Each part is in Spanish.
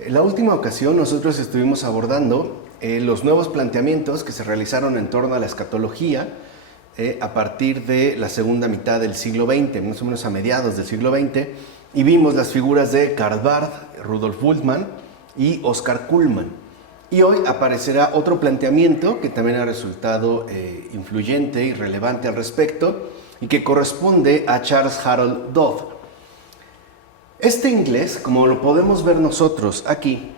En la última ocasión nosotros estuvimos abordando los nuevos planteamientos que se realizaron en torno a la escatología a partir de la segunda mitad del siglo XX, más o menos a mediados del siglo XX, y vimos las figuras de Karl Barth, Rudolf Bultmann y Oscar Cullmann. Y hoy aparecerá otro planteamiento que también ha resultado influyente y relevante al respecto y que corresponde a Charles Harold Dodd. Este inglés, como lo podemos ver nosotros aquí,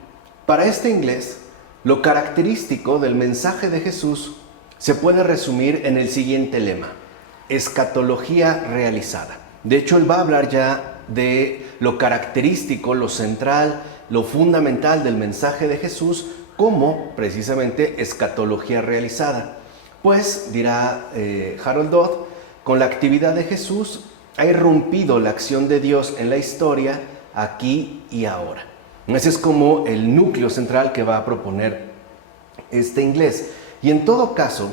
para este inglés, lo característico del mensaje de Jesús se puede resumir en el siguiente lema: escatología realizada. De hecho, él va a hablar ya de lo característico, lo central, lo fundamental del mensaje de Jesús como precisamente escatología realizada. Pues, dirá Harold Dodd, con la actividad de Jesús ha irrumpido la acción de Dios en la historia aquí y ahora. Ese es como el núcleo central que va a proponer este inglés. Y en todo caso,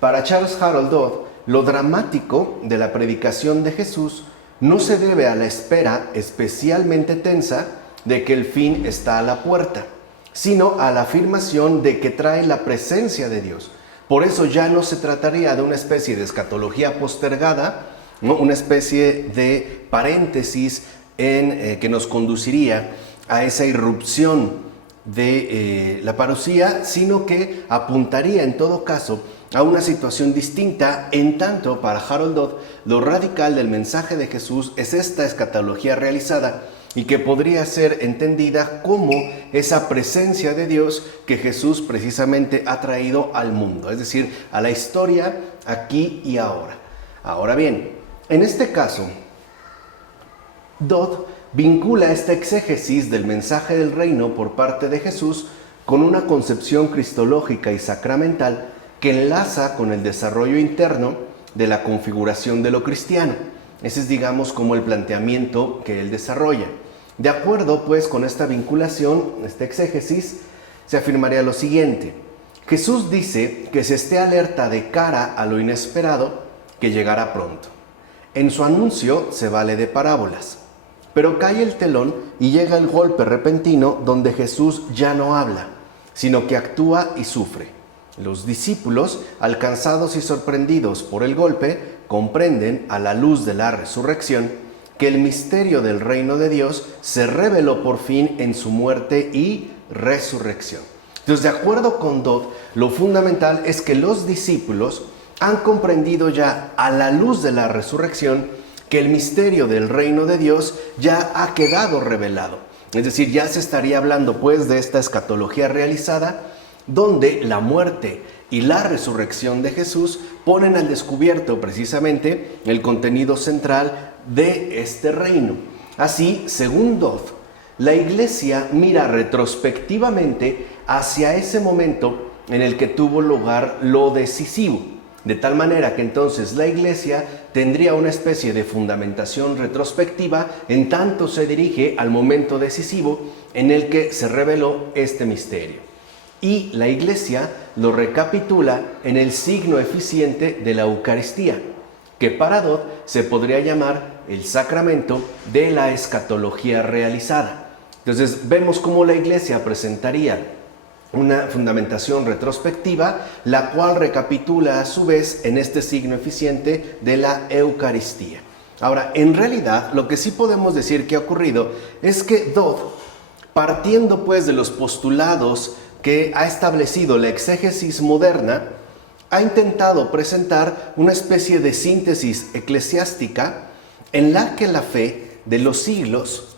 para Charles Harold Dodd, lo dramático de la predicación de Jesús no se debe a la espera especialmente tensa de que el fin está a la puerta, sino a la afirmación de que trae la presencia de Dios. Por eso ya no se trataría de una especie de escatología postergada, ¿no? Una especie de paréntesis que nos conduciría a esa irrupción de la parusía, sino que apuntaría en todo caso a una situación distinta. En tanto, para Harold Dodd, lo radical del mensaje de Jesús es esta escatología realizada y que podría ser entendida como esa presencia de Dios que Jesús precisamente ha traído al mundo, es decir, a la historia aquí y ahora. Ahora bien, en este caso, Dodd vincula esta exégesis del mensaje del reino por parte de Jesús con una concepción cristológica y sacramental que enlaza con el desarrollo interno de la configuración de lo cristiano. Ese es, digamos, como el planteamiento que él desarrolla. De acuerdo, pues, con esta vinculación, esta exégesis, se afirmaría lo siguiente: Jesús dice que se esté alerta de cara a lo inesperado que llegará pronto. En su anuncio se vale de parábolas, pero cae el telón y llega el golpe repentino donde Jesús ya no habla, sino que actúa y sufre. Los discípulos, alcanzados y sorprendidos por el golpe, comprenden a la luz de la resurrección que el misterio del reino de Dios se reveló por fin en su muerte y resurrección. Entonces, de acuerdo con Dodd, lo fundamental es que los discípulos han comprendido ya a la luz de la resurrección que el misterio del reino de Dios ya ha quedado revelado. Es decir, ya se estaría hablando pues de esta escatología realizada, donde la muerte y la resurrección de Jesús ponen al descubierto precisamente el contenido central de este reino. Así, según Dodd, la Iglesia mira retrospectivamente hacia ese momento en el que tuvo lugar lo decisivo, de tal manera que entonces la Iglesia tendría una especie de fundamentación retrospectiva en tanto se dirige al momento decisivo en el que se reveló este misterio. Y la Iglesia lo recapitula en el signo eficiente de la Eucaristía, que para Dodd se podría llamar el sacramento de la escatología realizada. Entonces vemos cómo la Iglesia presentaría una fundamentación retrospectiva, la cual recapitula a su vez en este signo eficiente de la Eucaristía. Ahora, en realidad, lo que sí podemos decir que ha ocurrido es que Dodd, partiendo pues de los postulados que ha establecido la exégesis moderna, ha intentado presentar una especie de síntesis eclesiástica en la que la fe de los siglos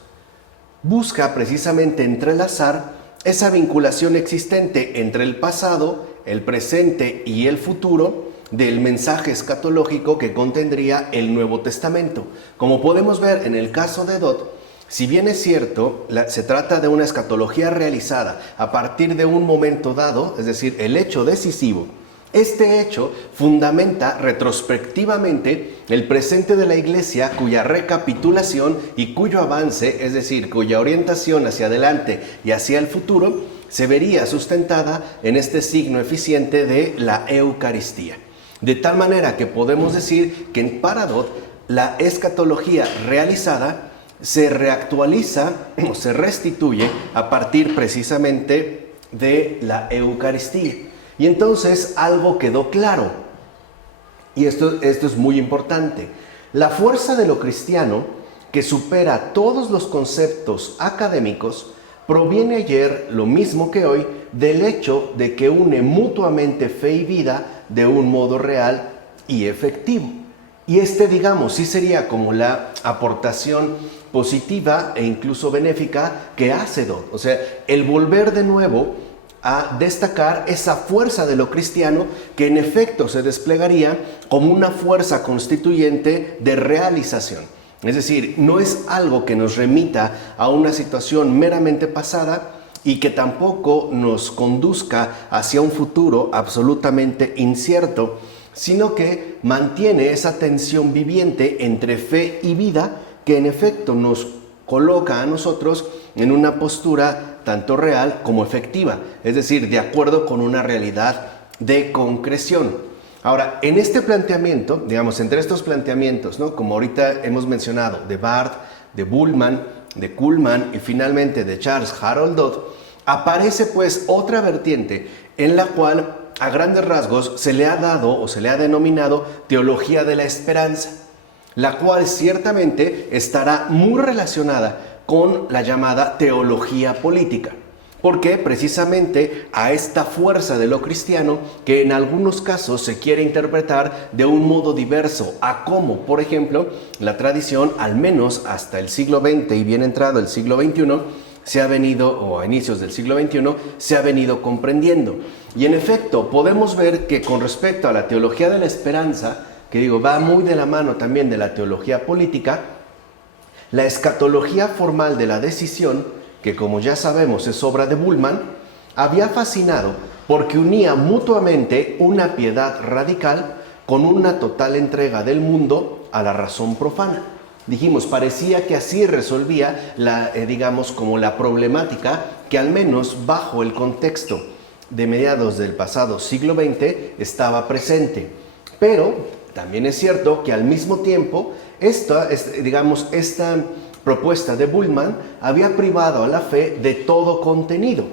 busca precisamente entrelazar esa vinculación existente entre el pasado, el presente y el futuro del mensaje escatológico que contendría el Nuevo Testamento. Como podemos ver en el caso de Dodd, si bien es cierto, se trata de una escatología realizada a partir de un momento dado, es decir, el hecho decisivo, este hecho fundamenta retrospectivamente el presente de la Iglesia, cuya recapitulación y cuyo avance, es decir, cuya orientación hacia adelante y hacia el futuro, se vería sustentada en este signo eficiente de la Eucaristía. De tal manera que podemos decir que en para Dodd la escatología realizada se reactualiza o se restituye a partir precisamente de la Eucaristía. Y entonces algo quedó claro, y esto es muy importante. La fuerza de lo cristiano, que supera todos los conceptos académicos, proviene ayer, lo mismo que hoy, del hecho de que une mutuamente fe y vida de un modo real y efectivo. Y digamos, sí sería como la aportación positiva e incluso benéfica que hace Dodd. O sea, el volver de nuevo a destacar esa fuerza de lo cristiano que en efecto se desplegaría como una fuerza constituyente de realización. Es decir, no es algo que nos remita a una situación meramente pasada y que tampoco nos conduzca hacia un futuro absolutamente incierto, sino que mantiene esa tensión viviente entre fe y vida que en efecto nos coloca a nosotros en una postura tanto real como efectiva, es decir, de acuerdo con una realidad de concreción. Ahora, en este planteamiento, digamos, entre estos planteamientos, ¿no?, como ahorita hemos mencionado, de Barth, de Bullmann, de Kuhlmann y finalmente de Charles Harold Dodd, aparece pues otra vertiente en la cual a grandes rasgos se le ha dado o se le ha denominado teología de la esperanza, la cual ciertamente estará muy relacionada con la llamada teología política, porque precisamente a esta fuerza de lo cristiano que en algunos casos se quiere interpretar de un modo diverso a cómo, por ejemplo, la tradición, al menos hasta el siglo XX y bien entrado el siglo XXI, se ha venido, o a inicios del siglo XXI, se ha venido comprendiendo. Y en efecto, podemos ver que con respecto a la teología de la esperanza, que va muy de la mano también de la teología política, la escatología formal de la decisión, que como ya sabemos es obra de Bullmann, había fascinado porque unía mutuamente una piedad radical con una total entrega del mundo a la razón profana. Dijimos, parecía que así resolvía digamos, como la problemática que al menos bajo el contexto de mediados del pasado siglo XX estaba presente. Pero también es cierto que al mismo tiempo esta propuesta de Bullmann había privado a la fe de todo contenido,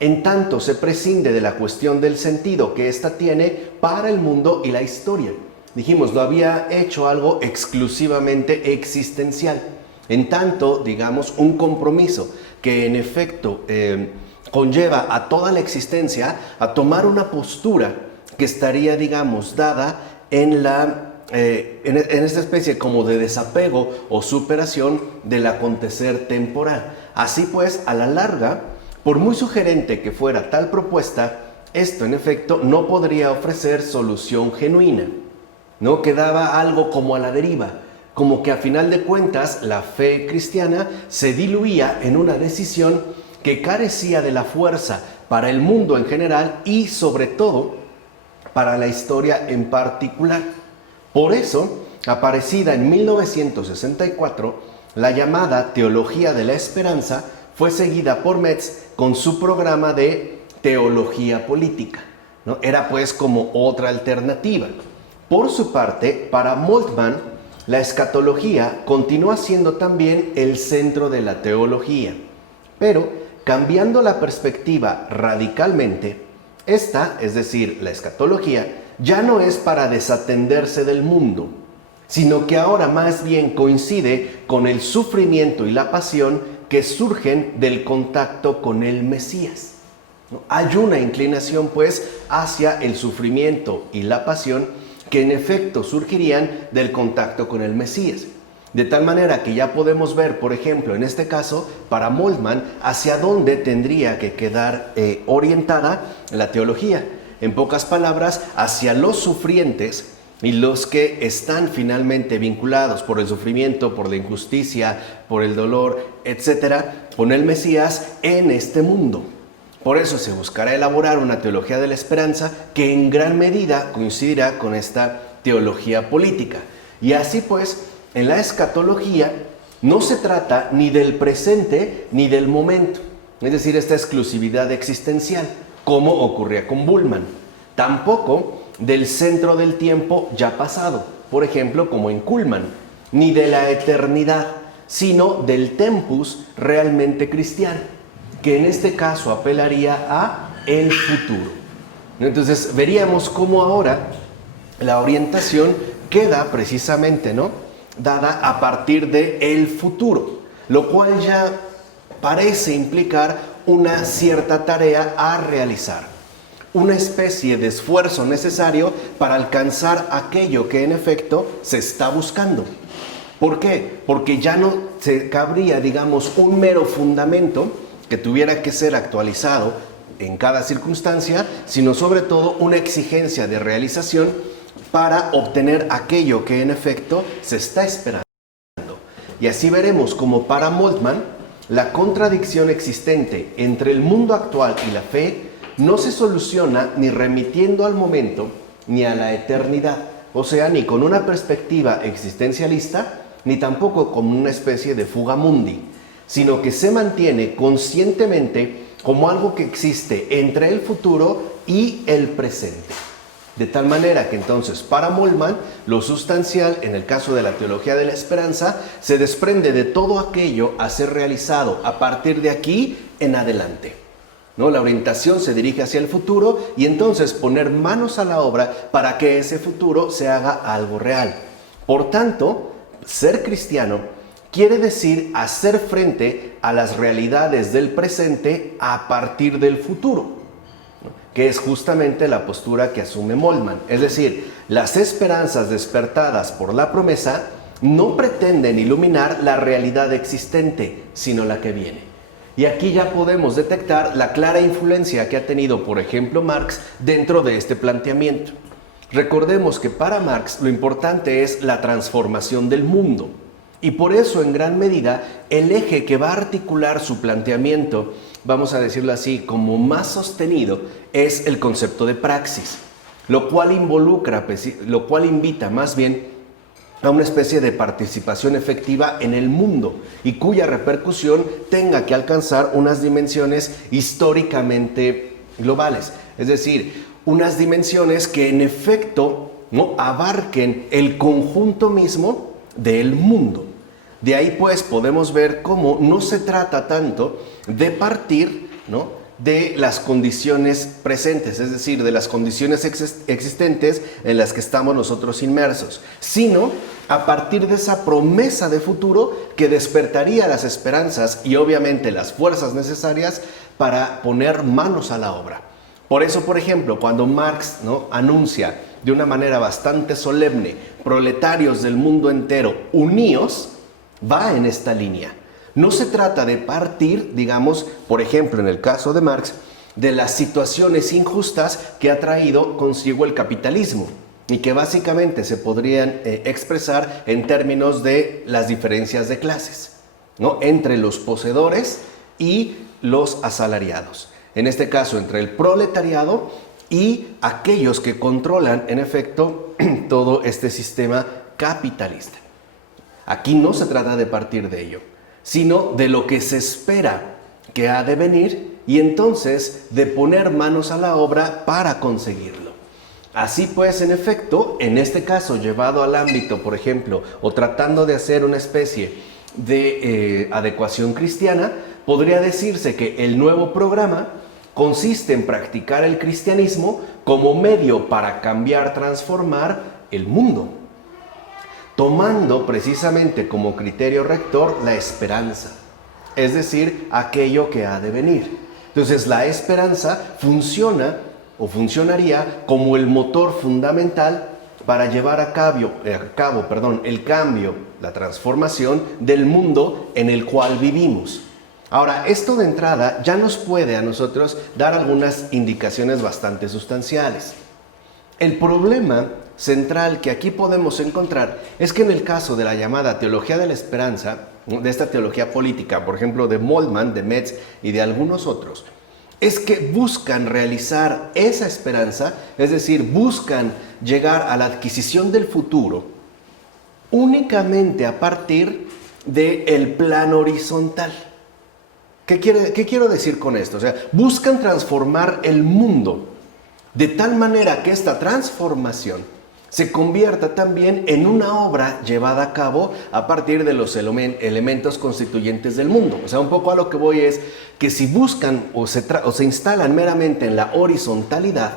en tanto se prescinde de la cuestión del sentido que ésta tiene para el mundo y la historia. Dijimos, lo había hecho algo exclusivamente existencial, en tanto, digamos, un compromiso que en efecto conlleva a toda la existencia a tomar una postura que estaría, digamos, dada en esta especie como de desapego o superación del acontecer temporal. Así pues, a la larga, por muy sugerente que fuera tal propuesta, esto en efecto no podría ofrecer solución genuina. ¿No? Quedaba algo como a la deriva, como que a final de cuentas la fe cristiana se diluía en una decisión que carecía de la fuerza para el mundo en general y sobre todo para la historia en particular. Por eso, aparecida en 1964, la llamada Teología de la Esperanza fue seguida por Metz con su programa de Teología Política, ¿no? Era pues como otra alternativa. Por su parte, para Moltmann, la escatología continúa siendo también el centro de la teología, pero cambiando la perspectiva radicalmente, esta, es decir, la escatología, ya no es para desatenderse del mundo, sino que ahora más bien coincide con el sufrimiento y la pasión que surgen del contacto con el Mesías. Hay una inclinación, pues, hacia el sufrimiento y la pasión que en efecto surgirían del contacto con el Mesías. De tal manera que ya podemos ver, por ejemplo, en este caso, para Moltmann, hacia dónde tendría que quedar orientada la teología. En pocas palabras, hacia los sufrientes y los que están finalmente vinculados por el sufrimiento, por la injusticia, por el dolor, etcétera, con el Mesías en este mundo. Por eso se buscará elaborar una teología de la esperanza que en gran medida coincidirá con esta teología política. Y así pues, en la escatología no se trata ni del presente ni del momento, es decir, esta exclusividad existencial, como ocurría con Bullmann. Tampoco del centro del tiempo ya pasado, por ejemplo, como en Kuhlmann, ni de la eternidad, sino del tempus realmente cristiano, que en este caso apelaría a el futuro. Entonces veríamos cómo ahora la orientación queda precisamente, ¿no?, dada a partir de el futuro, lo cual ya parece implicar una cierta tarea a realizar, una especie de esfuerzo necesario para alcanzar aquello que en efecto se está buscando. ¿Por qué? Porque ya no se cabría, digamos, un mero fundamento que tuviera que ser actualizado en cada circunstancia, sino sobre todo una exigencia de realización para obtener aquello que en efecto se está esperando. Y así veremos como para Moltmann la contradicción existente entre el mundo actual y la fe no se soluciona ni remitiendo al momento ni a la eternidad, o sea, ni con una perspectiva existencialista, ni tampoco como una especie de fuga mundi, sino que se mantiene conscientemente como algo que existe entre el futuro y el presente. De tal manera que entonces para Moltmann lo sustancial en el caso de la teología de la esperanza se desprende de todo aquello a ser realizado a partir de aquí en adelante, ¿no? La orientación se dirige hacia el futuro y entonces poner manos a la obra para que ese futuro se haga algo real. Por tanto, ser cristiano quiere decir hacer frente a las realidades del presente a partir del futuro, que es justamente la postura que asume Moltmann. Es decir, las esperanzas despertadas por la promesa no pretenden iluminar la realidad existente, sino la que viene. Y aquí ya podemos detectar la clara influencia que ha tenido, por ejemplo, Marx dentro de este planteamiento. Recordemos que para Marx lo importante es la transformación del mundo. Y por eso, en gran medida, el eje que va a articular su planteamiento, vamos a decirlo así, como más sostenido, es el concepto de praxis, lo cual invita más bien a una especie de participación efectiva en el mundo y cuya repercusión tenga que alcanzar unas dimensiones históricamente globales, es decir, unas dimensiones que en efecto no abarquen el conjunto mismo del mundo. De ahí pues podemos ver cómo no se trata tanto de partir, ¿no?, de las condiciones presentes, es decir, de las condiciones existentes en las que estamos nosotros inmersos, sino a partir de esa promesa de futuro que despertaría las esperanzas y obviamente las fuerzas necesarias para poner manos a la obra. Por eso, por ejemplo, cuando Marx, ¿no?, anuncia de una manera bastante solemne, proletarios del mundo entero, uníos, va en esta línea. No se trata de partir, digamos, por ejemplo, en el caso de Marx, de las situaciones injustas que ha traído consigo el capitalismo y que básicamente se podrían expresar en términos de las diferencias de clases, ¿no?, entre los poseedores y los asalariados. En este caso, entre el proletariado y aquellos que controlan, en efecto, todo este sistema capitalista. Aquí no se trata de partir de ello, sino de lo que se espera que ha de venir y entonces de poner manos a la obra para conseguirlo. Así pues, en efecto, en este caso llevado al ámbito, por ejemplo, o tratando de hacer una especie de adecuación cristiana, podría decirse que el nuevo programa consiste en practicar el cristianismo como medio para cambiar, transformar el mundo, tomando precisamente como criterio rector la esperanza, es decir, aquello que ha de venir. Entonces la esperanza funciona o funcionaría como el motor fundamental para llevar a cabo el cambio, la transformación del mundo en el cual vivimos. Ahora, esto de entrada ya nos puede a nosotros dar algunas indicaciones bastante sustanciales. El problema central que aquí podemos encontrar es que en el caso de la llamada teología de la esperanza, de esta teología política, por ejemplo de Moltmann, de Metz y de algunos otros, es que buscan realizar esa esperanza, es decir, buscan llegar a la adquisición del futuro únicamente a partir del plano horizontal. ¿Qué quiero decir con esto? O sea, buscan transformar el mundo de tal manera que esta transformación se convierta también en una obra llevada a cabo a partir de los elementos constituyentes del mundo. O sea, un poco a lo que voy es que si buscan o se instalan meramente en la horizontalidad,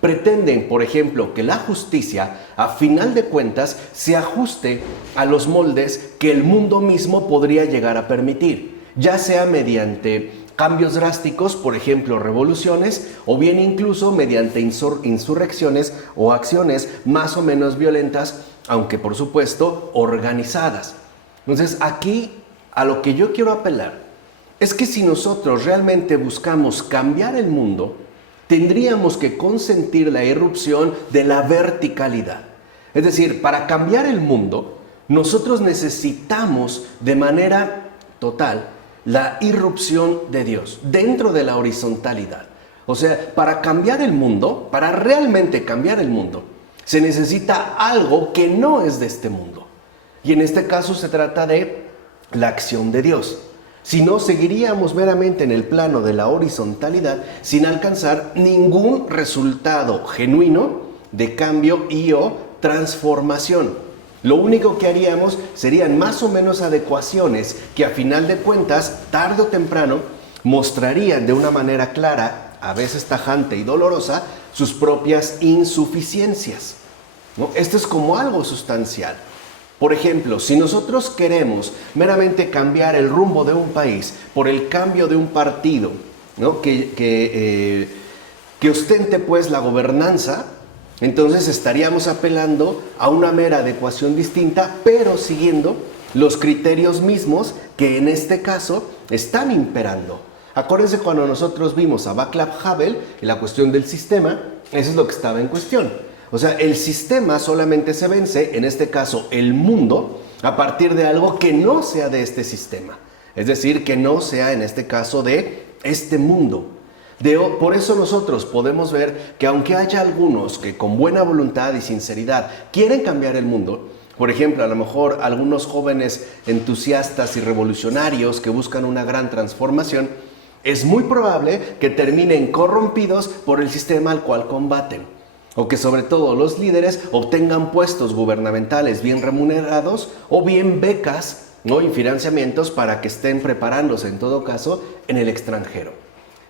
pretenden, por ejemplo, que la justicia, a final de cuentas, se ajuste a los moldes que el mundo mismo podría llegar a permitir, ya sea mediante cambios drásticos, por ejemplo, revoluciones, o bien incluso mediante insurrecciones o acciones más o menos violentas, aunque por supuesto organizadas. Entonces, aquí a lo que yo quiero apelar es que si nosotros realmente buscamos cambiar el mundo, tendríamos que consentir la irrupción de la verticalidad. Es decir, para cambiar el mundo, nosotros necesitamos de manera total la irrupción de Dios dentro de la horizontalidad. O sea, para cambiar el mundo, para realmente cambiar el mundo, se necesita algo que no es de este mundo. Y en este caso se trata de la acción de Dios. Si no, seguiríamos meramente en el plano de la horizontalidad sin alcanzar ningún resultado genuino de cambio y o transformación. Lo único que haríamos serían más o menos adecuaciones que a final de cuentas, tarde o temprano, mostrarían de una manera clara, a veces tajante y dolorosa, sus propias insuficiencias, ¿no? Esto es como algo sustancial. Por ejemplo, si nosotros queremos meramente cambiar el rumbo de un país por el cambio de un partido, ¿no? que ostente pues la gobernanza, entonces estaríamos apelando a una mera adecuación distinta, pero siguiendo los criterios mismos que en este caso están imperando. Acuérdense cuando nosotros vimos a Václav Havel y la cuestión del sistema, eso es lo que estaba en cuestión. O sea, el sistema solamente se vence, en este caso el mundo, a partir de algo que no sea de este sistema. Es decir, que no sea en este caso de este mundo. Por eso nosotros podemos ver que aunque haya algunos que con buena voluntad y sinceridad quieren cambiar el mundo, por ejemplo, a lo mejor algunos jóvenes entusiastas y revolucionarios que buscan una gran transformación, es muy probable que terminen corrompidos por el sistema al cual combaten. O que sobre todo los líderes obtengan puestos gubernamentales bien remunerados o bien becas, ¿no? Y financiamientos para que estén preparándose en todo caso en el extranjero.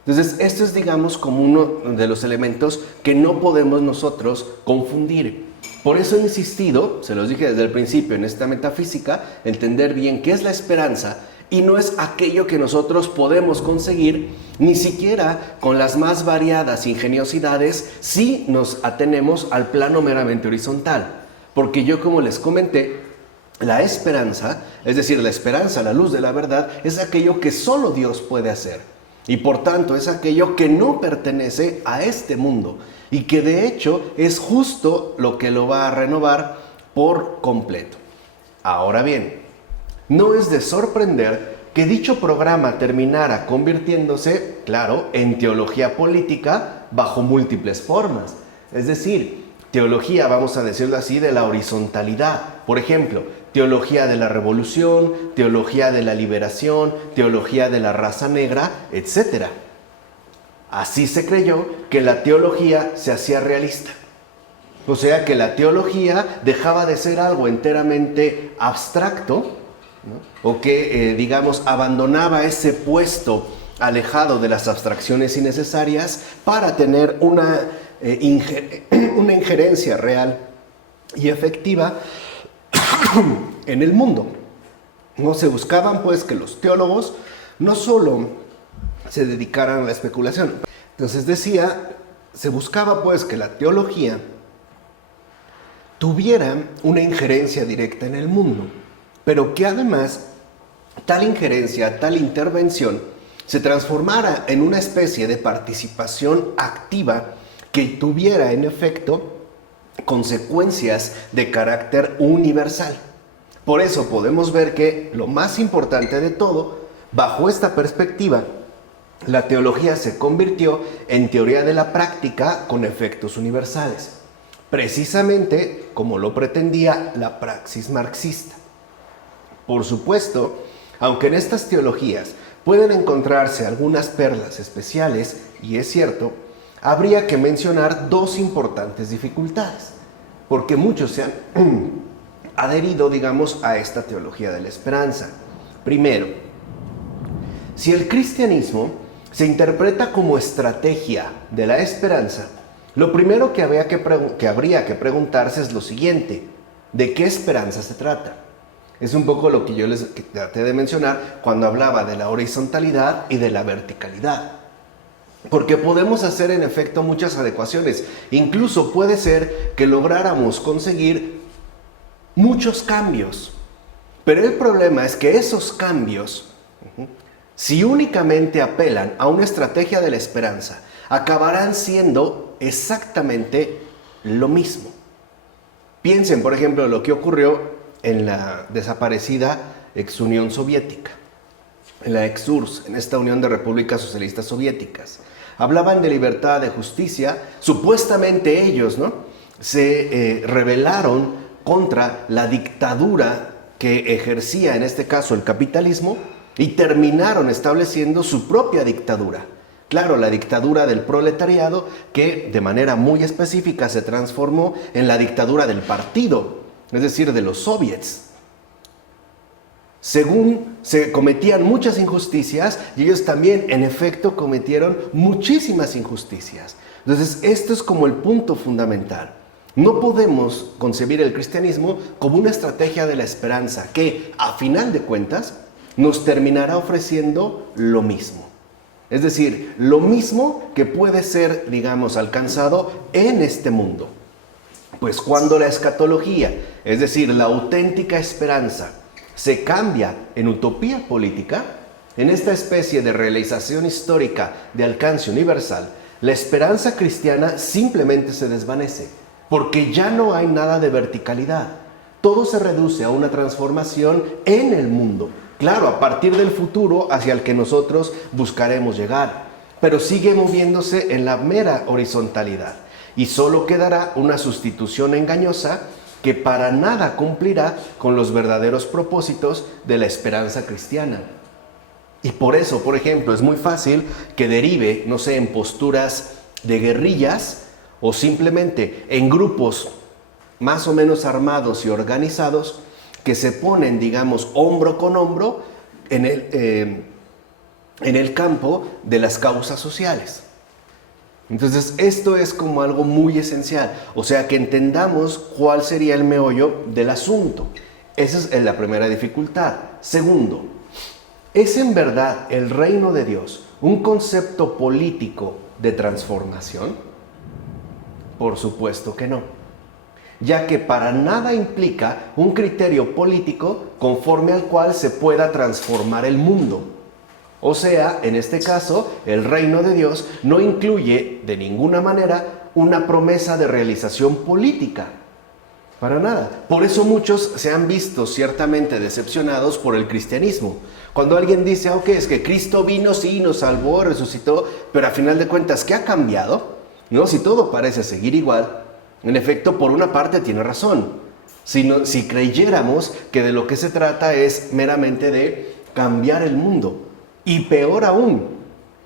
Entonces, esto es, digamos, como uno de los elementos que no podemos nosotros confundir. Por eso he insistido, se los dije desde el principio en esta metafísica, entender bien qué es la esperanza y no es aquello que nosotros podemos conseguir, ni siquiera con las más variadas ingeniosidades, si nos atenemos al plano meramente horizontal. Porque yo, como les comenté, la esperanza, es decir, la esperanza, la luz de la verdad, es aquello que solo Dios puede hacer. Y por tanto es aquello que no pertenece a este mundo y que de hecho es justo lo que lo va a renovar por completo. Ahora bien, no es de sorprender que dicho programa terminara convirtiéndose, claro, en teología política bajo múltiples formas. Es decir, teología, vamos a decirlo así, de la horizontalidad. Por ejemplo, teología de la revolución, teología de la liberación, teología de la raza negra, etc. Así se creyó que la teología se hacía realista. O sea que la teología dejaba de ser algo enteramente abstracto, ¿no? O que, digamos, abandonaba ese puesto alejado de las abstracciones innecesarias para tener una injerencia real y efectiva en el mundo. No se buscaban pues que los teólogos no solo se dedicaran a la especulación. Entonces decía, se buscaba pues que la teología tuviera una injerencia directa en el mundo, pero que además tal injerencia, tal intervención se transformara en una especie de participación activa que tuviera en efecto consecuencias de carácter universal. Por eso podemos ver que lo más importante de todo, bajo esta perspectiva, la teología se convirtió en teoría de la práctica con efectos universales, precisamente como lo pretendía la praxis marxista. Por supuesto, aunque en estas teologías pueden encontrarse algunas perlas especiales, y es cierto, habría que mencionar dos importantes dificultades. porque muchos se han adherido, digamos, a esta teología de la esperanza. Primero, si el cristianismo se interpreta como estrategia de la esperanza, lo primero que habría que preguntarse es lo siguiente: ¿de qué esperanza se trata? Es un poco lo que yo les traté de mencionar cuando hablaba de la horizontalidad y de la verticalidad. Porque podemos hacer en efecto muchas adecuaciones. Incluso puede ser que lográramos conseguir muchos cambios. Pero el problema es que esos cambios, si únicamente apelan a una estrategia de la esperanza, acabarán siendo exactamente lo mismo. Piensen, por ejemplo, lo que ocurrió en la desaparecida ex Unión Soviética, en la ex-URSS, en esta Unión de Repúblicas Socialistas Soviéticas. Hablaban de libertad, de justicia. Supuestamente ellos, ¿no?, se rebelaron contra la dictadura que ejercía, en este caso, el capitalismo, y terminaron estableciendo su propia dictadura. Claro, la dictadura del proletariado, que de manera muy específica se transformó en la dictadura del partido, es decir, de los soviets. Según se cometían muchas injusticias, y ellos también, en efecto, cometieron muchísimas injusticias. Entonces, esto es como el punto fundamental. No podemos concebir el cristianismo como una estrategia de la esperanza que, a final de cuentas, nos terminará ofreciendo lo mismo. Es decir, lo mismo que puede ser, digamos, alcanzado en este mundo. Pues cuando la escatología, es decir, la auténtica esperanza, se cambia en utopía política, en esta especie de realización histórica de alcance universal, la esperanza cristiana simplemente se desvanece, porque ya no hay nada de verticalidad. Todo se reduce a una transformación en el mundo. Claro, a partir del futuro hacia el que nosotros buscaremos llegar, pero sigue moviéndose en la mera horizontalidad. Y solo quedará una sustitución engañosa que para nada cumplirá con los verdaderos propósitos de la esperanza cristiana. Y por eso, por ejemplo, es muy fácil que derive, no sé, en posturas de guerrillas o simplemente en grupos más o menos armados y organizados que se ponen, digamos, hombro con hombro en el campo de las causas sociales. Entonces, esto es como algo muy esencial, o sea, que entendamos cuál sería el meollo del asunto. Esa es la primera dificultad. Segundo, ¿es en verdad el reino de Dios un concepto político de transformación? Por supuesto que no, ya que para nada implica un criterio político conforme al cual se pueda transformar el mundo. O sea, en este caso, el reino de Dios no incluye de ninguna manera una promesa de realización política. Para nada. Por eso muchos se han visto ciertamente decepcionados por el cristianismo. Cuando alguien dice, ok, es que Cristo vino, sí, nos salvó, resucitó, pero a final de cuentas, ¿qué ha cambiado? ¿No? Si todo parece seguir igual, en efecto, por una parte tiene razón. Si creyéramos que de lo que se trata es meramente de cambiar el mundo. Y peor aún,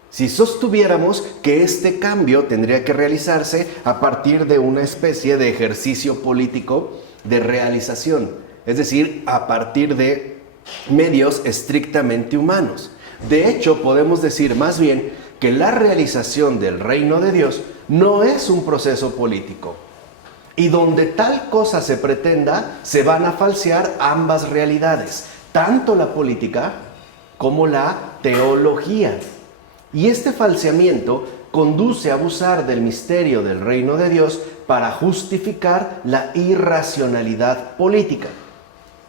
si sostuviéramos que este cambio tendría que realizarse a partir de una especie de ejercicio político de realización, es decir, a partir de medios estrictamente humanos. De hecho, podemos decir más bien que la realización del reino de Dios no es un proceso político. Y donde tal cosa se pretenda, se van a falsear ambas realidades, tanto la política como la teología. Y este falseamiento conduce a abusar del misterio del reino de Dios para justificar la irracionalidad política.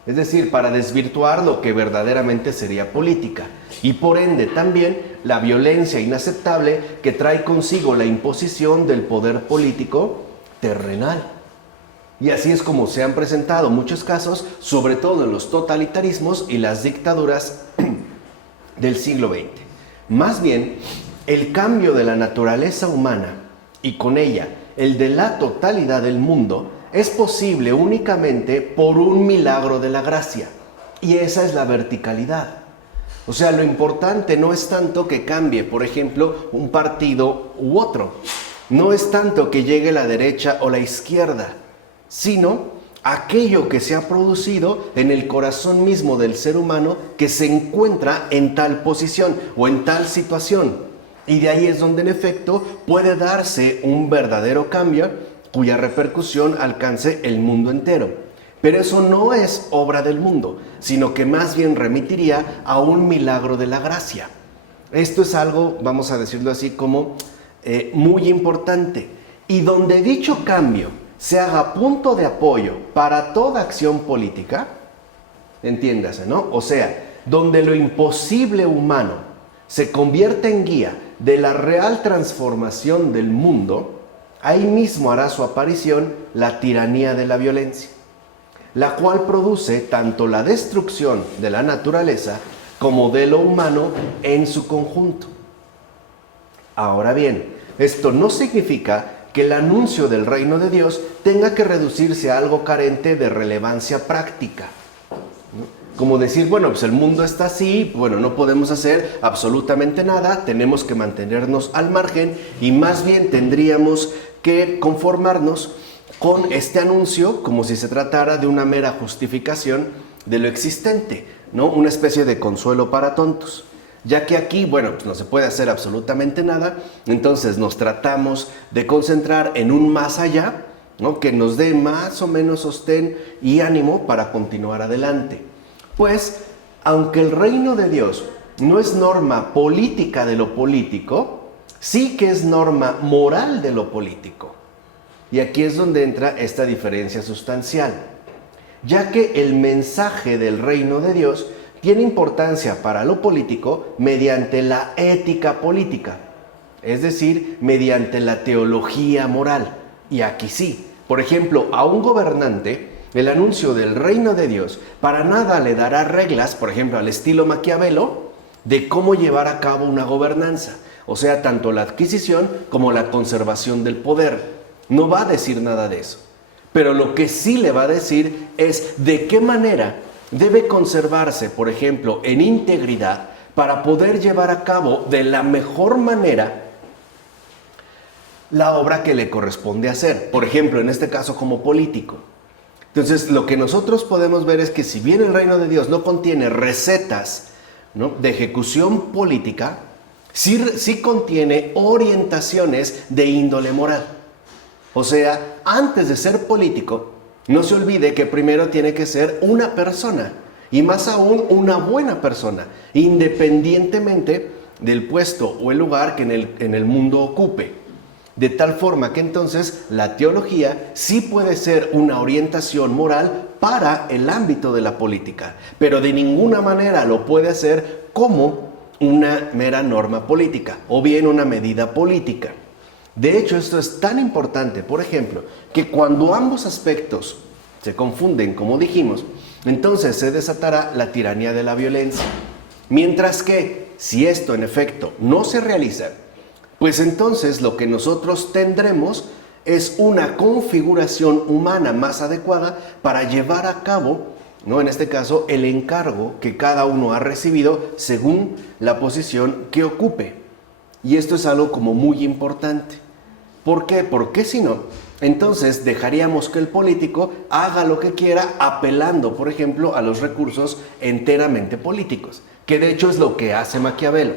Es decir, para desvirtuar lo que verdaderamente sería política. Y por ende también la violencia inaceptable que trae consigo la imposición del poder político terrenal. Y así es como se han presentado muchos casos, sobre todo en los totalitarismos y las dictaduras del siglo XX. Más bien, el cambio de la naturaleza humana y con ella el de la totalidad del mundo es posible únicamente por un milagro de la gracia. Y esa es la verticalidad. O sea, lo importante no es tanto que cambie, por ejemplo, un partido u otro. No es tanto que llegue la derecha o la izquierda, sino aquello que se ha producido en el corazón mismo del ser humano que se encuentra en tal posición o en tal situación. Y de ahí es donde en efecto puede darse un verdadero cambio cuya repercusión alcance el mundo entero. Pero eso no es obra del mundo, sino que más bien remitiría a un milagro de la gracia. Esto es algo, vamos a decirlo así, como muy importante. Y donde dicho cambio se haga punto de apoyo para toda acción política, entiéndase, ¿no? O sea, donde lo imposible humano se convierte en guía de la real transformación del mundo, ahí mismo hará su aparición la tiranía de la violencia, la cual produce tanto la destrucción de la naturaleza como de lo humano en su conjunto. Ahora bien, esto no significa que el anuncio del reino de Dios tenga que reducirse a algo carente de relevancia práctica. Como decir, bueno, pues el mundo está así, bueno, no podemos hacer absolutamente nada, tenemos que mantenernos al margen y más bien tendríamos que conformarnos con este anuncio como si se tratara de una mera justificación de lo existente, ¿no? Una especie de consuelo para tontos. Ya que aquí, bueno, pues no se puede hacer absolutamente nada, entonces nos tratamos de concentrar en un más allá, ¿no? Que nos dé más o menos sostén y ánimo para continuar adelante. Pues, aunque el reino de Dios no es norma política de lo político, sí que es norma moral de lo político. Y aquí es donde entra esta diferencia sustancial, ya que el mensaje del reino de Dios tiene importancia para lo político mediante la ética política, es decir, mediante la teología moral. Y aquí sí, por ejemplo, a un gobernante, el anuncio del reino de Dios para nada le dará reglas, por ejemplo, al estilo Maquiavelo, de cómo llevar a cabo una gobernanza. O sea, tanto la adquisición como la conservación del poder. No va a decir nada de eso. Pero lo que sí le va a decir es de qué manera debe conservarse, por ejemplo, en integridad para poder llevar a cabo de la mejor manera la obra que le corresponde hacer. Por ejemplo, en este caso como político. Entonces, lo que nosotros podemos ver es que si bien el reino de Dios no contiene recetas, ¿no?, de ejecución política, sí contiene orientaciones de índole moral. O sea, antes de ser político, no se olvide que primero tiene que ser una persona, y más aún una buena persona, independientemente del puesto o el lugar que en el mundo ocupe. De tal forma que entonces la teología sí puede ser una orientación moral para el ámbito de la política, pero de ninguna manera lo puede hacer como una mera norma política o bien una medida política. De hecho, esto es tan importante, por ejemplo, que cuando ambos aspectos se confunden, como dijimos, entonces se desatará la tiranía de la violencia. Mientras que, si esto en efecto no se realiza, pues entonces lo que nosotros tendremos es una configuración humana más adecuada para llevar a cabo, ¿no?, en este caso, el encargo que cada uno ha recibido según la posición que ocupe. Y esto es algo como muy importante. ¿Por qué? Porque si no, entonces dejaríamos que el político haga lo que quiera apelando, por ejemplo, a los recursos enteramente políticos, que de hecho es lo que hace Maquiavelo.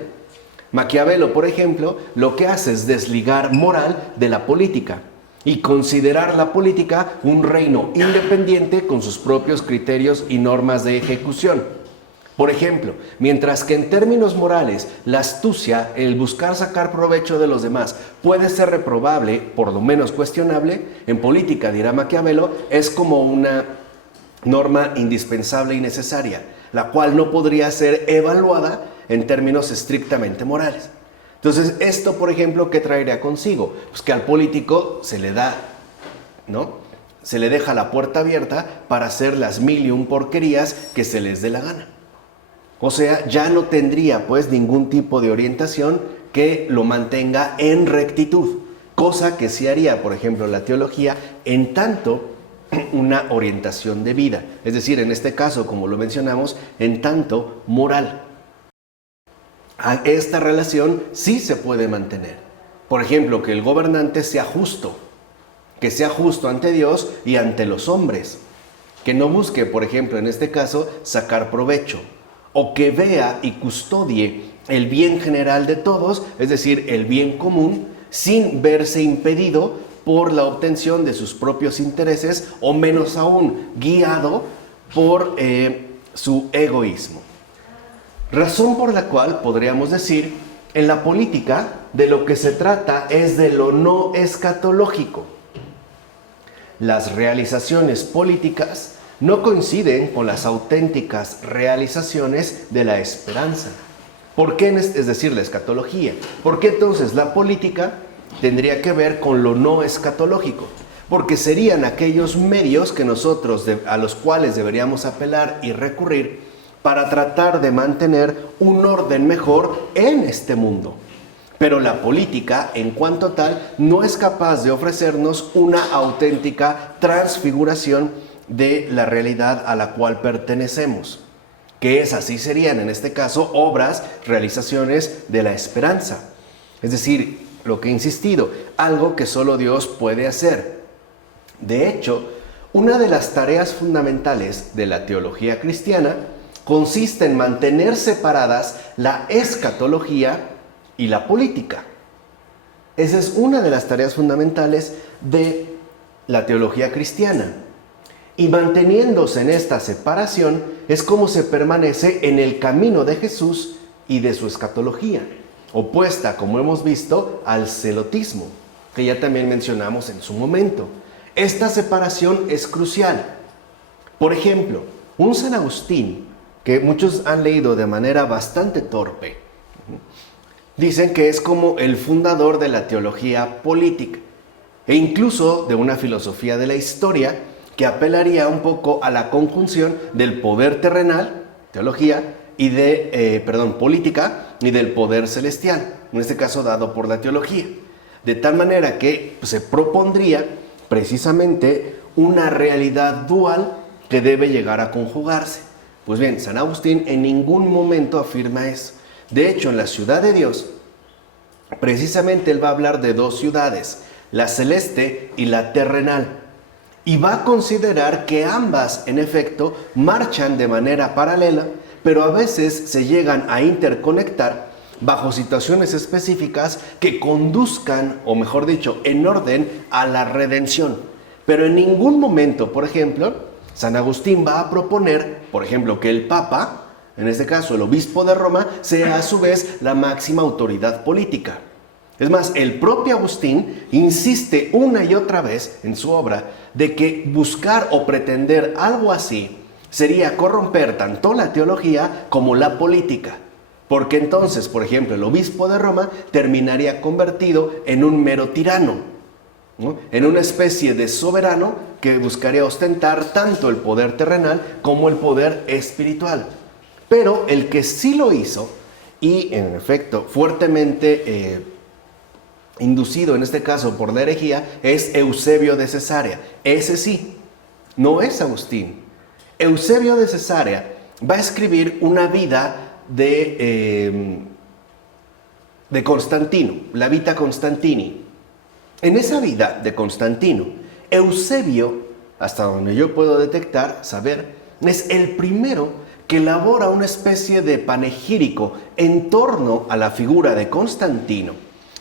Maquiavelo, por ejemplo, lo que hace es desligar moral de la política y considerar la política un reino independiente con sus propios criterios y normas de ejecución. Por ejemplo, mientras que en términos morales la astucia, el buscar sacar provecho de los demás, puede ser reprobable, por lo menos cuestionable, en política, dirá Maquiavelo, es como una norma indispensable y necesaria, la cual no podría ser evaluada en términos estrictamente morales. Entonces, esto, por ejemplo, ¿qué traería consigo? Pues que al político se le da, ¿no?, se le deja la puerta abierta para hacer las mil y un porquerías que se les dé la gana. O sea, ya no tendría pues ningún tipo de orientación que lo mantenga en rectitud, cosa que sí haría, por ejemplo, la teología en tanto una orientación de vida, es decir, en este caso, como lo mencionamos, en tanto moral. Esta relación sí se puede mantener. Por ejemplo, que el gobernante sea justo, que sea justo ante Dios y ante los hombres. Que no busque, por ejemplo, en este caso, sacar provecho, o que vea y custodie el bien general de todos, es decir, el bien común, sin verse impedido por la obtención de sus propios intereses, o menos aún, guiado por su egoísmo. Razón por la cual podríamos decir, en la política, de lo que se trata es de lo no escatológico. Las realizaciones políticas no coinciden con las auténticas realizaciones de la esperanza. ¿Por qué? Es decir, la escatología. ¿Por qué entonces la política tendría que ver con lo no escatológico? Porque serían aquellos medios que nosotros a los cuales deberíamos apelar y recurrir para tratar de mantener un orden mejor en este mundo. Pero la política, en cuanto tal, no es capaz de ofrecernos una auténtica transfiguración de la realidad a la cual pertenecemos, que así serían, en este caso, obras, realizaciones de la esperanza. Es decir, lo que he insistido, algo que solo Dios puede hacer. De hecho, una de las tareas fundamentales de la teología cristiana consiste en mantener separadas la escatología y la política. Esa es una de las tareas fundamentales de la teología cristiana. Y manteniéndose en esta separación es como se permanece en el camino de Jesús y de su escatología, opuesta, como hemos visto, al celotismo, que ya también mencionamos en su momento. Esta separación es crucial. Por ejemplo, un San Agustín, que muchos han leído de manera bastante torpe, dicen que es como el fundador de la teología política e incluso de una filosofía de la historia que apelaría un poco a la conjunción del poder terrenal, teología, y política, y del poder celestial, en este caso dado por la teología. De tal manera que se propondría precisamente una realidad dual que debe llegar a conjugarse. Pues bien, San Agustín en ningún momento afirma eso. De hecho, en la ciudad de Dios, precisamente él va a hablar de dos ciudades, la celeste y la terrenal. Y va a considerar que ambas, en efecto, marchan de manera paralela, pero a veces se llegan a interconectar bajo situaciones específicas que conduzcan, o mejor dicho, en orden a la redención. Pero en ningún momento, por ejemplo, San Agustín va a proponer, por ejemplo, que el Papa, en este caso el obispo de Roma, sea a su vez la máxima autoridad política. Es más, el propio Agustín insiste una y otra vez en su obra de que buscar o pretender algo así sería corromper tanto la teología como la política. Porque entonces, por ejemplo, el obispo de Roma terminaría convertido en un mero tirano, ¿no? En una especie de soberano que buscaría ostentar tanto el poder terrenal como el poder espiritual. Pero el que sí lo hizo, y en efecto fuertemente inducido en este caso por la herejía, es Eusebio de Cesarea. Ese sí, no es Agustín. Eusebio de Cesarea va a escribir una vida de Constantino, la Vita Constantini. En esa vida de Constantino, Eusebio, hasta donde yo puedo detectar, saber, es el primero que elabora una especie de panegírico en torno a la figura de Constantino,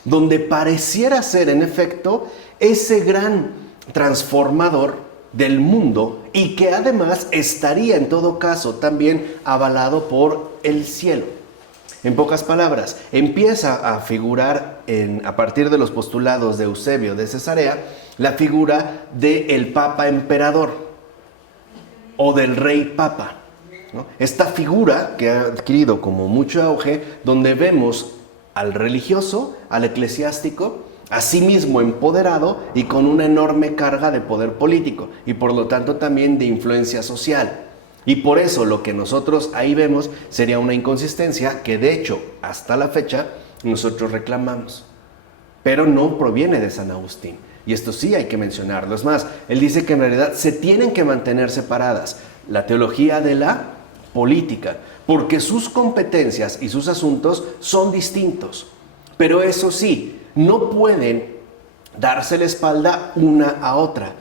donde pareciera ser en efecto ese gran transformador del mundo y que además estaría en todo caso también avalado por el cielo. En pocas palabras, empieza a figurar a partir de los postulados de Eusebio de Cesarea la figura del Papa Emperador o del Rey Papa, ¿no? Esta figura que ha adquirido como mucho auge, donde vemos al religioso, al eclesiástico, a sí mismo empoderado y con una enorme carga de poder político y por lo tanto también de influencia social. Y por eso lo que nosotros ahí vemos sería una inconsistencia que de hecho hasta la fecha nosotros reclamamos. Pero no proviene de San Agustín. Y esto sí hay que mencionarlo. Es más, él dice que en realidad se tienen que mantener separadas la teología de la política, porque sus competencias y sus asuntos son distintos. Pero eso sí, no pueden darse la espalda una a otra.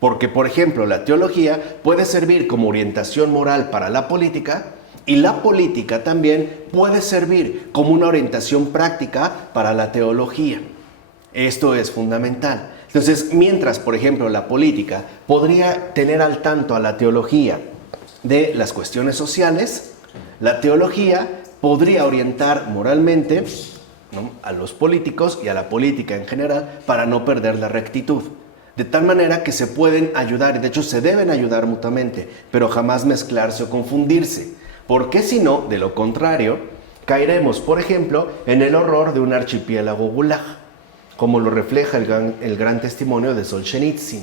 Porque, por ejemplo, la teología puede servir como orientación moral para la política y la política también puede servir como una orientación práctica para la teología. Esto es fundamental. Entonces, mientras, por ejemplo, la política podría tener al tanto a la teología de las cuestiones sociales, la teología podría orientar moralmente, ¿no?, a los políticos y a la política en general para no perder la rectitud. De tal manera que se pueden ayudar, y de hecho se deben ayudar mutuamente, pero jamás mezclarse o confundirse. Porque si no, de lo contrario, caeremos, por ejemplo, en el horror de un archipiélago gulag, como lo refleja el gran testimonio de Solzhenitsyn,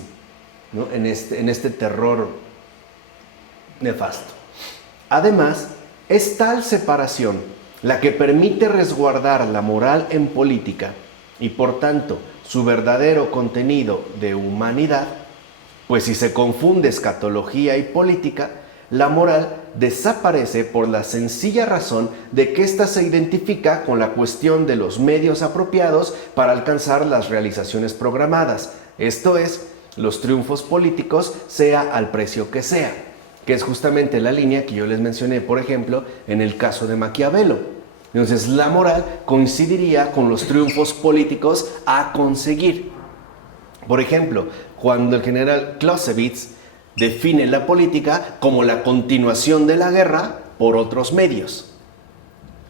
¿no?, en este terror nefasto. Además, es tal separación la que permite resguardar la moral en política y, por tanto, su verdadero contenido de humanidad, pues si se confunde escatología y política, la moral desaparece por la sencilla razón de que ésta se identifica con la cuestión de los medios apropiados para alcanzar las realizaciones programadas, esto es, los triunfos políticos, sea al precio que sea, que es justamente la línea que yo les mencioné, por ejemplo, en el caso de Maquiavelo. Entonces, la moral coincidiría con los triunfos políticos a conseguir. Por ejemplo, cuando el general Clausewitz define la política como la continuación de la guerra por otros medios.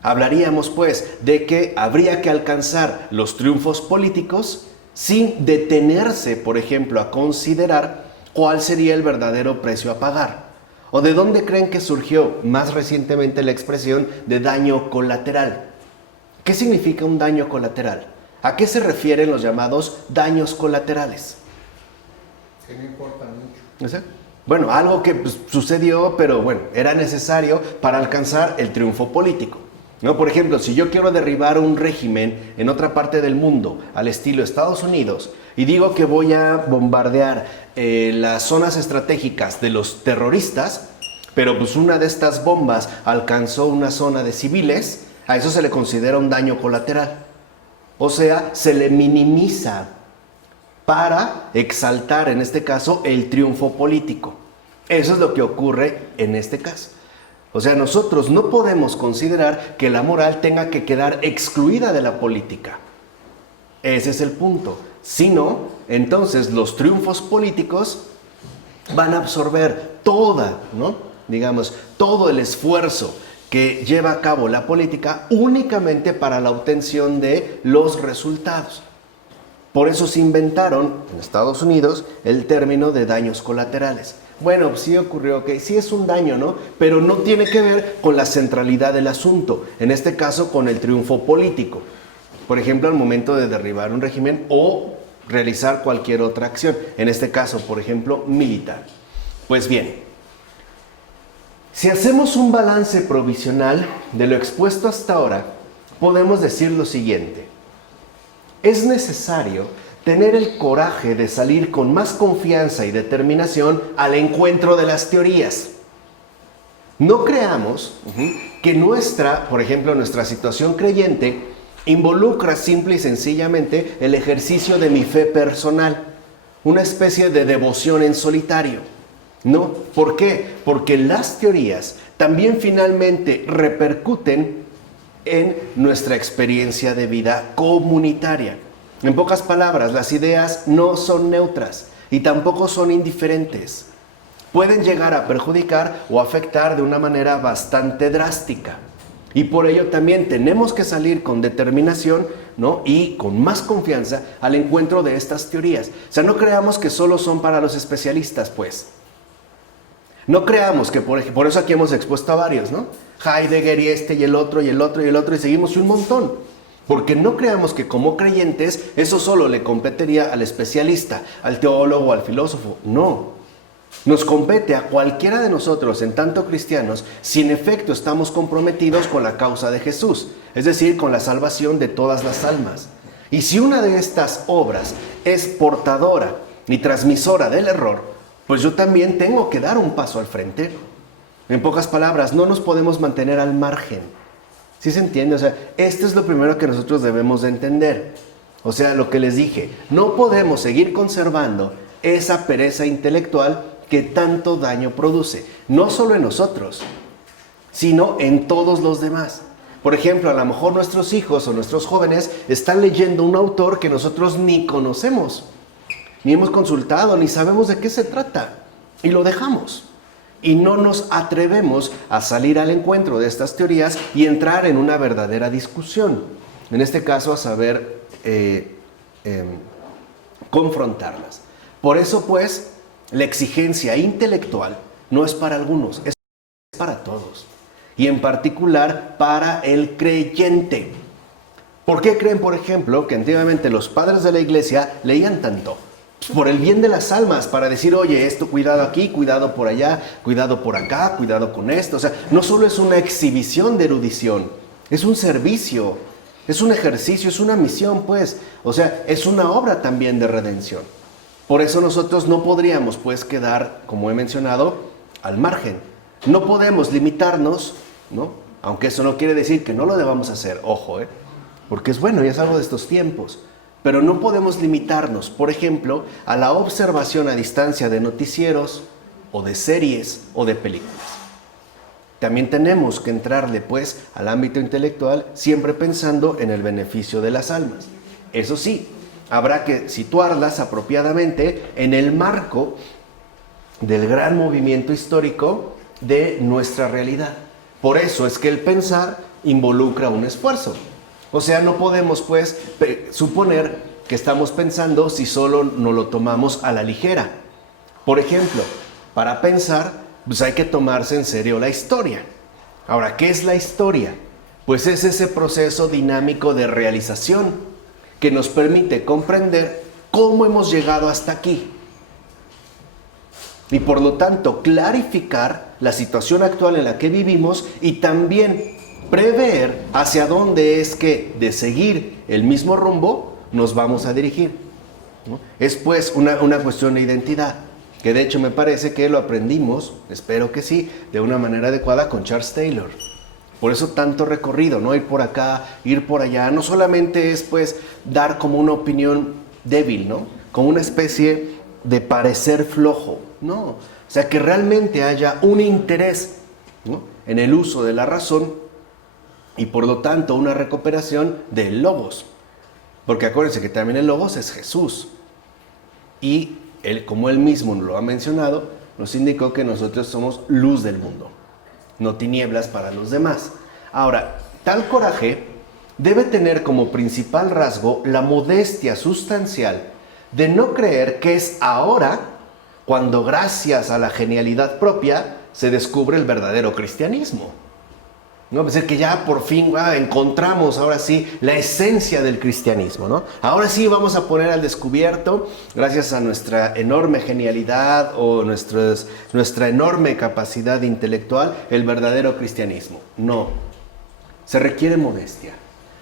Hablaríamos, pues, de que habría que alcanzar los triunfos políticos sin detenerse, por ejemplo, a considerar cuál sería el verdadero precio a pagar. ¿O de dónde creen que surgió más recientemente la expresión de daño colateral? ¿Qué significa un daño colateral? ¿A qué se refieren los llamados daños colaterales? Que no importa mucho. Bueno, algo que sucedió, pero bueno, era necesario para alcanzar el triunfo político, ¿no? Por ejemplo, si yo quiero derribar un régimen en otra parte del mundo, al estilo Estados Unidos, y digo que voy a bombardear las zonas estratégicas de los terroristas, pero pues una de estas bombas alcanzó una zona de civiles, a eso se le considera un daño colateral. O sea, se le minimiza para exaltar, en este caso, el triunfo político. Eso es lo que ocurre en este caso. O sea, nosotros no podemos considerar que la moral tenga que quedar excluida de la política. Ese es el punto. Si no, entonces los triunfos políticos van a absorber todo el esfuerzo que lleva a cabo la política únicamente para la obtención de los resultados. Por eso se inventaron en Estados Unidos el término de daños colaterales. Bueno, pues sí ocurrió, que sí es un daño, ¿no? Pero no tiene que ver con la centralidad del asunto, en este caso con el triunfo político. Por ejemplo, al momento de derribar un régimen o realizar cualquier otra acción, en este caso, por ejemplo, militar. Pues bien, si hacemos un balance provisional de lo expuesto hasta ahora, podemos decir lo siguiente. Es necesario tener el coraje de salir con más confianza y determinación al encuentro de las teorías. No creamos que por ejemplo, nuestra situación creyente involucra simple y sencillamente el ejercicio de mi fe personal, una especie de devoción en solitario. No, ¿por qué? Porque las teorías también finalmente repercuten en nuestra experiencia de vida comunitaria. En pocas palabras, las ideas no son neutras y tampoco son indiferentes. Pueden llegar a perjudicar o afectar de una manera bastante drástica. Y por ello también tenemos que salir con determinación, ¿no?, y con más confianza al encuentro de estas teorías. O sea, no creamos que solo son para los especialistas, pues. No creamos que, por eso aquí hemos expuesto a varios, ¿no? Heidegger y y el otro, y el otro, y el otro, y seguimos un montón. Porque no creamos que como creyentes eso solo le competiría al especialista, al teólogo, al filósofo. No. Nos compete a cualquiera de nosotros, en tanto cristianos, si en efecto estamos comprometidos con la causa de Jesús, es decir, con la salvación de todas las almas. Y si una de estas obras es portadora y transmisora del error, pues yo también tengo que dar un paso al frente. En pocas palabras, no nos podemos mantener al margen. ¿Sí se entiende? O sea, esto es lo primero que nosotros debemos de entender. O sea, lo que les dije, no podemos seguir conservando esa pereza intelectual que tanto daño produce, no solo en nosotros, sino en todos los demás. Por ejemplo, a lo mejor nuestros hijos o nuestros jóvenes están leyendo un autor que nosotros ni conocemos, ni hemos consultado, ni sabemos de qué se trata, y lo dejamos. Y no nos atrevemos a salir al encuentro de estas teorías y entrar en una verdadera discusión. En este caso, a saber confrontarlas. Por eso, pues, la exigencia intelectual no es para algunos, es para todos. Y en particular para el creyente. ¿Por qué creen, por ejemplo, que antiguamente los padres de la iglesia leían tanto? Por el bien de las almas, para decir, oye, esto, cuidado aquí, cuidado por allá, cuidado por acá, cuidado con esto. O sea, no solo es una exhibición de erudición, es un servicio, es un ejercicio, es una misión, pues. O sea, es una obra también de redención. Por eso nosotros no podríamos, pues, quedar, como he mencionado, al margen. No podemos limitarnos, ¿no? Aunque eso no quiere decir que no lo debamos hacer, ojo, porque es bueno y es algo de estos tiempos. Pero no podemos limitarnos, por ejemplo, a la observación a distancia de noticieros, o de series, o de películas. También tenemos que entrarle, pues, al ámbito intelectual, siempre pensando en el beneficio de las almas. Eso sí, habrá que situarlas apropiadamente en el marco del gran movimiento histórico de nuestra realidad. Por eso es que el pensar involucra un esfuerzo. O sea, no podemos, pues, suponer que estamos pensando si solo nos lo tomamos a la ligera. Por ejemplo, para pensar, pues hay que tomarse en serio la historia. Ahora, ¿qué es la historia? Pues es ese proceso dinámico de realización que nos permite comprender cómo hemos llegado hasta aquí. Y por lo tanto, clarificar la situación actual en la que vivimos y también prever hacia dónde es que, de seguir el mismo rumbo, nos vamos a dirigir, ¿no? Es pues una cuestión de identidad, que de hecho me parece que lo aprendimos, espero que sí, de una manera adecuada con Charles Taylor. Por eso tanto recorrido, ¿no? Ir por acá, ir por allá, no solamente es pues dar como una opinión débil, ¿no? Como una especie de parecer flojo, no. O sea, que realmente haya un interés, ¿no?, en el uso de la razón y por lo tanto una recuperación del logos. Porque acuérdense que también el logos es Jesús. Y él, como él mismo lo ha mencionado, nos indicó que nosotros somos luz del mundo, no tinieblas para los demás. Ahora, tal coraje debe tener como principal rasgo la modestia sustancial de no creer que es ahora cuando, gracias a la genialidad propia, se descubre el verdadero cristianismo. No, es decir, que ya por fin encontramos ahora sí la esencia del cristianismo, ¿no? Ahora sí vamos a poner al descubierto, gracias a nuestra enorme genialidad o nuestra enorme capacidad intelectual, el verdadero cristianismo. No, se requiere modestia.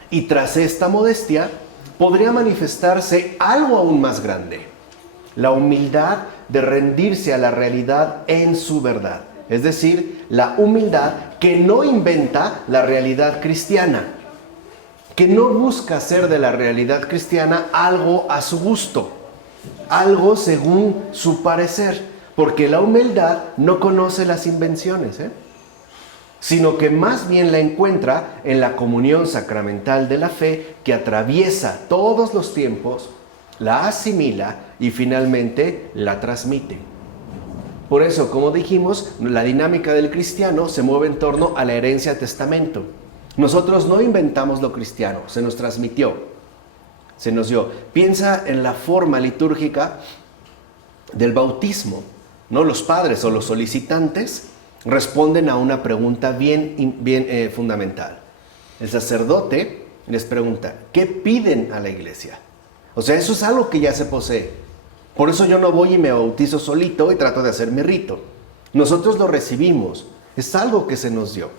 Y tras esta modestia podría manifestarse algo aún más grande: la humildad de rendirse a la realidad en su verdad. Es decir, la humildad que no inventa la realidad cristiana, que no busca hacer de la realidad cristiana algo a su gusto, algo según su parecer, porque la humildad no conoce las invenciones, sino que más bien la encuentra en la comunión sacramental de la fe que atraviesa todos los tiempos, la asimila y finalmente la transmite. Por eso, como dijimos, la dinámica del cristiano se mueve en torno a la herencia testamento. Nosotros no inventamos lo cristiano, se nos transmitió, se nos dio. Piensa en la forma litúrgica del bautismo, ¿no? Los padres o los solicitantes responden a una pregunta bien fundamental. El sacerdote les pregunta, ¿qué piden a la iglesia? O sea, eso es algo que ya se posee. Por eso yo no voy y me bautizo solito y trato de hacer mi rito. Nosotros lo recibimos, es algo que se nos dio.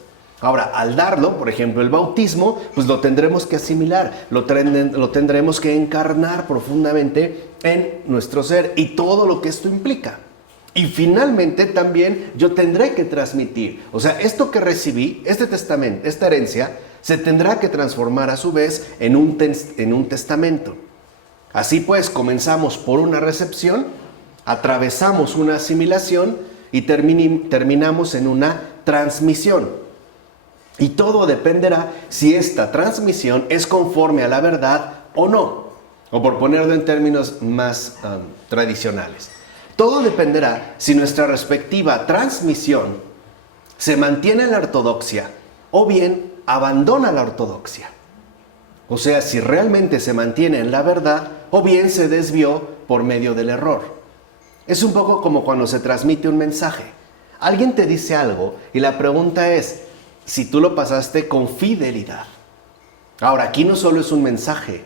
Ahora, al darlo, por ejemplo, el bautismo, pues lo tendremos que asimilar, lo tendremos que encarnar profundamente en nuestro ser y todo lo que esto implica. Y finalmente también yo tendré que transmitir. O sea, esto que recibí, este testamento, esta herencia, se tendrá que transformar a su vez en un testamento. Así pues, comenzamos por una recepción, atravesamos una asimilación y terminamos en una transmisión. Y todo dependerá si esta transmisión es conforme a la verdad o no. O por ponerlo en términos más tradicionales. Todo dependerá si nuestra respectiva transmisión se mantiene en la ortodoxia o bien abandona la ortodoxia. O sea, si realmente se mantiene en la verdad o bien se desvió por medio del error. Es un poco como cuando se transmite un mensaje. Alguien te dice algo y la pregunta es si tú lo pasaste con fidelidad. Ahora, aquí no solo es un mensaje,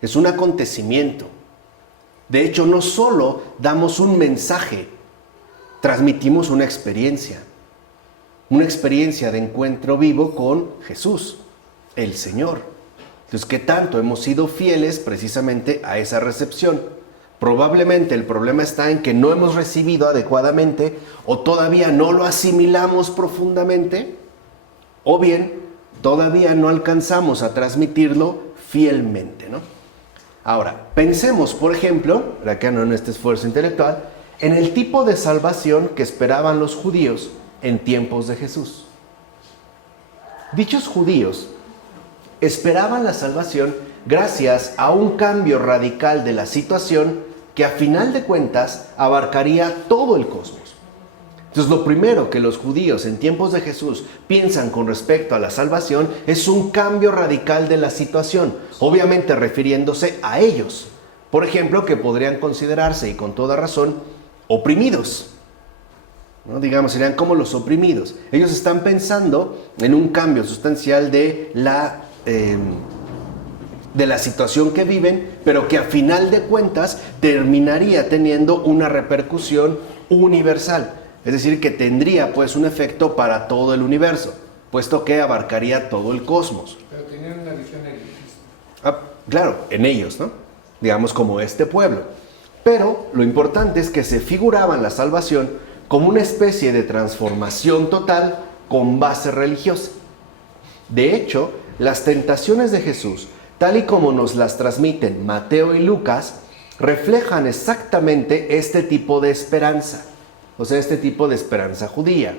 es un acontecimiento. De hecho, no solo damos un mensaje, transmitimos una experiencia de encuentro vivo con Jesús, el Señor. Entonces, ¿qué tanto hemos sido fieles precisamente a esa recepción? Probablemente el problema está en que no hemos recibido adecuadamente o todavía no lo asimilamos profundamente o bien todavía no alcanzamos a transmitirlo fielmente, ¿no? Ahora, pensemos, por ejemplo, acá no en este esfuerzo intelectual, en el tipo de salvación que esperaban los judíos en tiempos de Jesús. Dichos judíos esperaban la salvación gracias a un cambio radical de la situación que a final de cuentas abarcaría todo el cosmos. Entonces, lo primero que los judíos en tiempos de Jesús piensan con respecto a la salvación es un cambio radical de la situación, obviamente refiriéndose a ellos. Por ejemplo, que podrían considerarse, y con toda razón, oprimidos. ¿No? Digamos, serían como los oprimidos. Ellos están pensando en un cambio sustancial de la situación que viven, pero que a final de cuentas terminaría teniendo una repercusión universal. Es decir, que tendría pues un efecto para todo el universo, puesto que abarcaría todo el cosmos. Pero tenían una visión elitista. Claro, en ellos, ¿no? Digamos como este pueblo. Pero lo importante es que se figuraban la salvación como una especie de transformación total con base religiosa. De hecho, las tentaciones de Jesús, tal y como nos las transmiten Mateo y Lucas, reflejan exactamente este tipo de esperanza. O sea, este tipo de esperanza judía.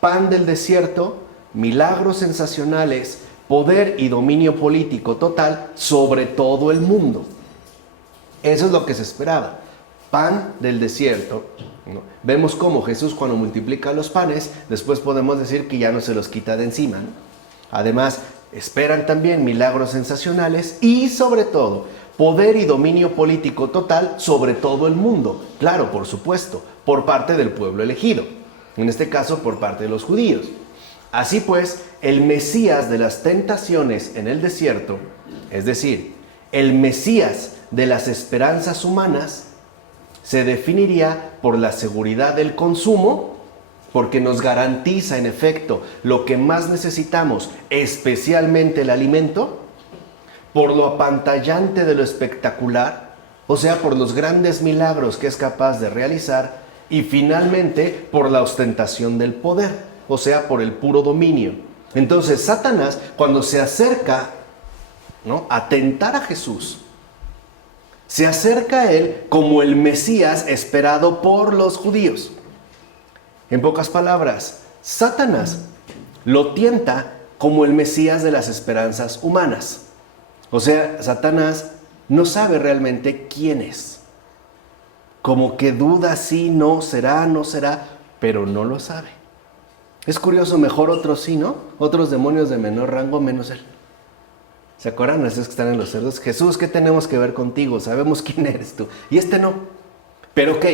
Pan del desierto, milagros sensacionales, poder y dominio político total sobre todo el mundo. Eso es lo que se esperaba. Pan del desierto. ¿No? Vemos cómo Jesús, cuando multiplica los panes, después podemos decir que ya no se los quita de encima, ¿no? Además, esperan también milagros sensacionales y, sobre todo, poder y dominio político total sobre todo el mundo. Claro, por supuesto, por parte del pueblo elegido. En este caso, por parte de los judíos. Así pues, el Mesías de las tentaciones en el desierto, es decir, el Mesías de las esperanzas humanas, se definiría por la seguridad del consumo, porque nos garantiza en efecto lo que más necesitamos, especialmente el alimento, por lo apantallante de lo espectacular, o sea, por los grandes milagros que es capaz de realizar, y finalmente por la ostentación del poder, o sea, por el puro dominio. Entonces, Satanás, cuando se acerca, ¿no?, a tentar a Jesús, se acerca a él como el Mesías esperado por los judíos. En pocas palabras, Satanás lo tienta como el Mesías de las esperanzas humanas. O sea, Satanás no sabe realmente quién es. Como que duda si no será, pero no lo sabe. Es curioso, mejor otros sí, ¿no? Otros demonios de menor rango menos él. ¿Se acuerdan? Esos que están en los cerdos. Jesús, ¿qué tenemos que ver contigo? Sabemos quién eres tú. Y este no. Pero ok,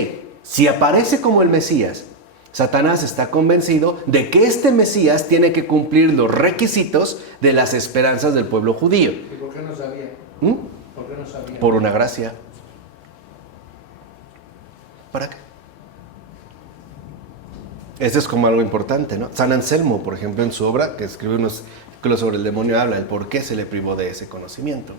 si aparece como el Mesías, Satanás está convencido de que este Mesías tiene que cumplir los requisitos de las esperanzas del pueblo judío. ¿Y por qué no sabía? ¿Por qué no sabía? Por una gracia. ¿Para qué? Esto es como algo importante, ¿no? San Anselmo, por ejemplo, en su obra, que escribe unos artículos sobre el demonio, habla del por qué se le privó de ese conocimiento.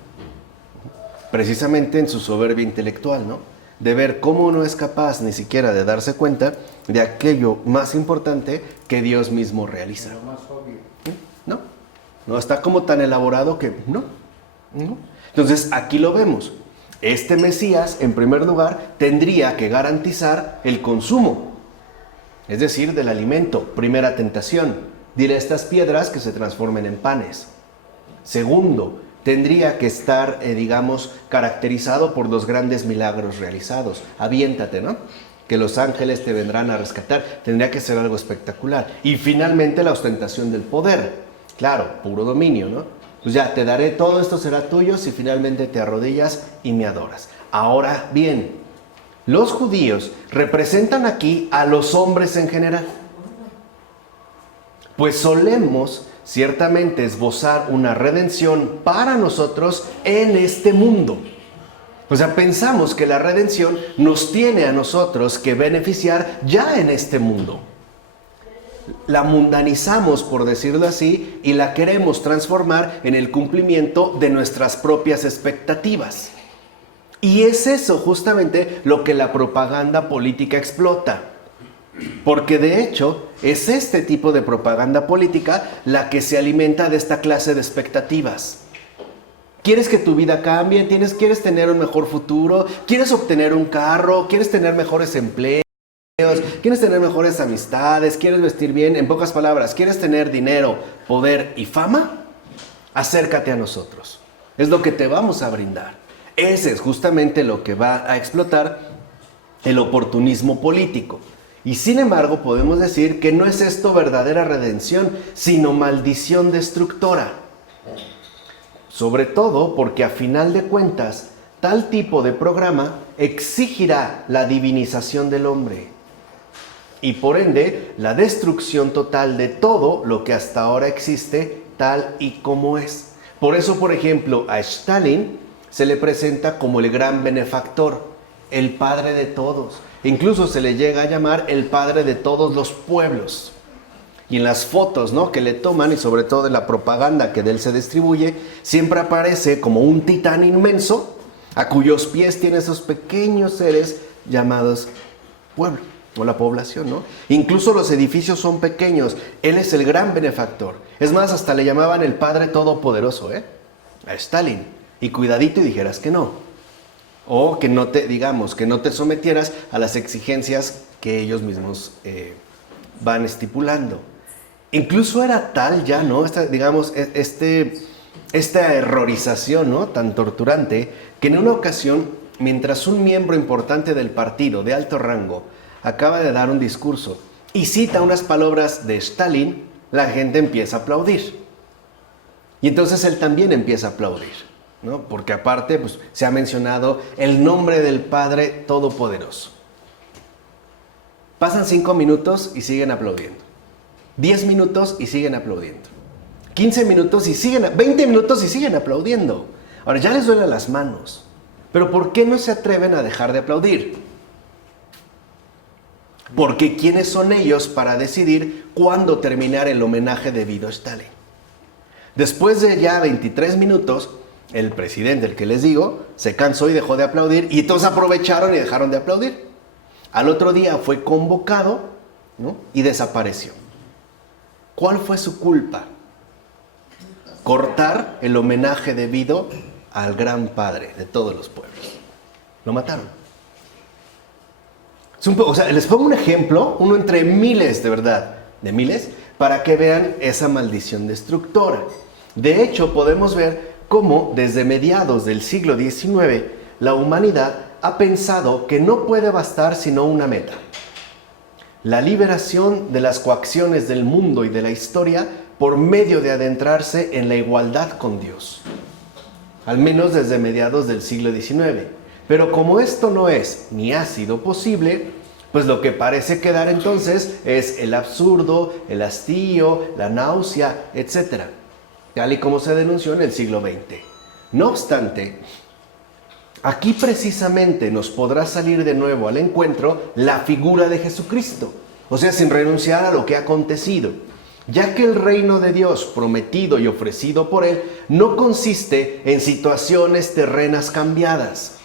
Precisamente en su soberbia intelectual, ¿no? De ver cómo no es capaz ni siquiera de darse cuenta de aquello más importante que Dios mismo realiza. Lo más obvio. No, está como tan elaborado que no. Entonces, aquí lo vemos. Este Mesías, en primer lugar, tendría que garantizar el consumo, es decir, del alimento. Primera tentación, dile a estas piedras que se transformen en panes. Segundo, tendría que estar, caracterizado por los grandes milagros realizados. Aviéntate, ¿no? Que los ángeles te vendrán a rescatar. Tendría que ser algo espectacular. Y finalmente la ostentación del poder. Claro, puro dominio, ¿no? Pues ya, te daré, todo esto será tuyo si finalmente te arrodillas y me adoras. Ahora bien, los judíos representan aquí a los hombres en general. Pues solemos ciertamente esbozar una redención para nosotros en este mundo. O sea, pensamos que la redención nos tiene a nosotros que beneficiar ya en este mundo. La mundanizamos, por decirlo así, y la queremos transformar en el cumplimiento de nuestras propias expectativas. Y es eso justamente lo que la propaganda política explota. Porque de hecho es este tipo de propaganda política la que se alimenta de esta clase de expectativas. ¿Quieres que tu vida cambie? ¿Quieres tener un mejor futuro? ¿Quieres obtener un carro? ¿Quieres tener mejores empleos? ¿Quieres tener mejores amistades? ¿Quieres vestir bien? En pocas palabras, ¿quieres tener dinero, poder y fama? Acércate a nosotros. Es lo que te vamos a brindar. Ese es justamente lo que va a explotar el oportunismo político. Y sin embargo podemos decir que no es esto verdadera redención, sino maldición destructora. Sobre todo porque a final de cuentas, tal tipo de programa exigirá la divinización del hombre y por ende la destrucción total de todo lo que hasta ahora existe tal y como es. Por eso, por ejemplo, a Stalin se le presenta como el gran benefactor, el padre de todos. Incluso se le llega a llamar el padre de todos los pueblos. Y en las fotos, ¿no?, que le toman, y sobre todo en la propaganda que de él se distribuye, siempre aparece como un titán inmenso, a cuyos pies tiene esos pequeños seres llamados pueblo, o la población, ¿no? Incluso los edificios son pequeños. Él es el gran benefactor. Es más, hasta le llamaban el Padre Todopoderoso, a Stalin. Y cuidadito y dijeras que no. O que no te sometieras a las exigencias que ellos mismos van estipulando. Incluso era tal ya, ¿no?, esta errorización, ¿no?, tan torturante, que en una ocasión, mientras un miembro importante del partido de alto rango acaba de dar un discurso y cita unas palabras de Stalin, la gente empieza a aplaudir. Y entonces él también empieza a aplaudir, ¿no?, porque aparte pues, se ha mencionado el nombre del Padre Todopoderoso. Pasan 5 minutos y siguen aplaudiendo. 10 minutos y siguen aplaudiendo. 15 minutos y 20 minutos y siguen aplaudiendo. Ahora ya les duelen las manos. Pero ¿por qué no se atreven a dejar de aplaudir? Porque ¿quiénes son ellos para decidir cuándo terminar el homenaje debido a Stalin? Después de ya 23 minutos, el presidente, el que les digo, se cansó y dejó de aplaudir, y entonces aprovecharon y dejaron de aplaudir. Al otro día fue convocado, ¿no?, y desapareció. ¿Cuál fue su culpa? Cortar el homenaje debido al gran padre de todos los pueblos. Lo mataron. Les pongo un ejemplo, uno entre miles, de verdad, de miles, para que vean esa maldición destructora. De hecho, podemos ver cómo desde mediados del siglo XIX la humanidad ha pensado que no puede bastar sino una meta: la liberación de las coacciones del mundo y de la historia por medio de adentrarse en la igualdad con Dios. Al menos desde mediados del siglo XIX. Pero como esto no es ni ha sido posible, pues lo que parece quedar entonces es el absurdo, el hastío, la náusea, etc. Tal y como se denunció en el siglo XX. No obstante, aquí precisamente nos podrá salir de nuevo al encuentro la figura de Jesucristo, o sea, sin renunciar a lo que ha acontecido, ya que el reino de Dios prometido y ofrecido por Él no consiste en situaciones terrenas cambiadas.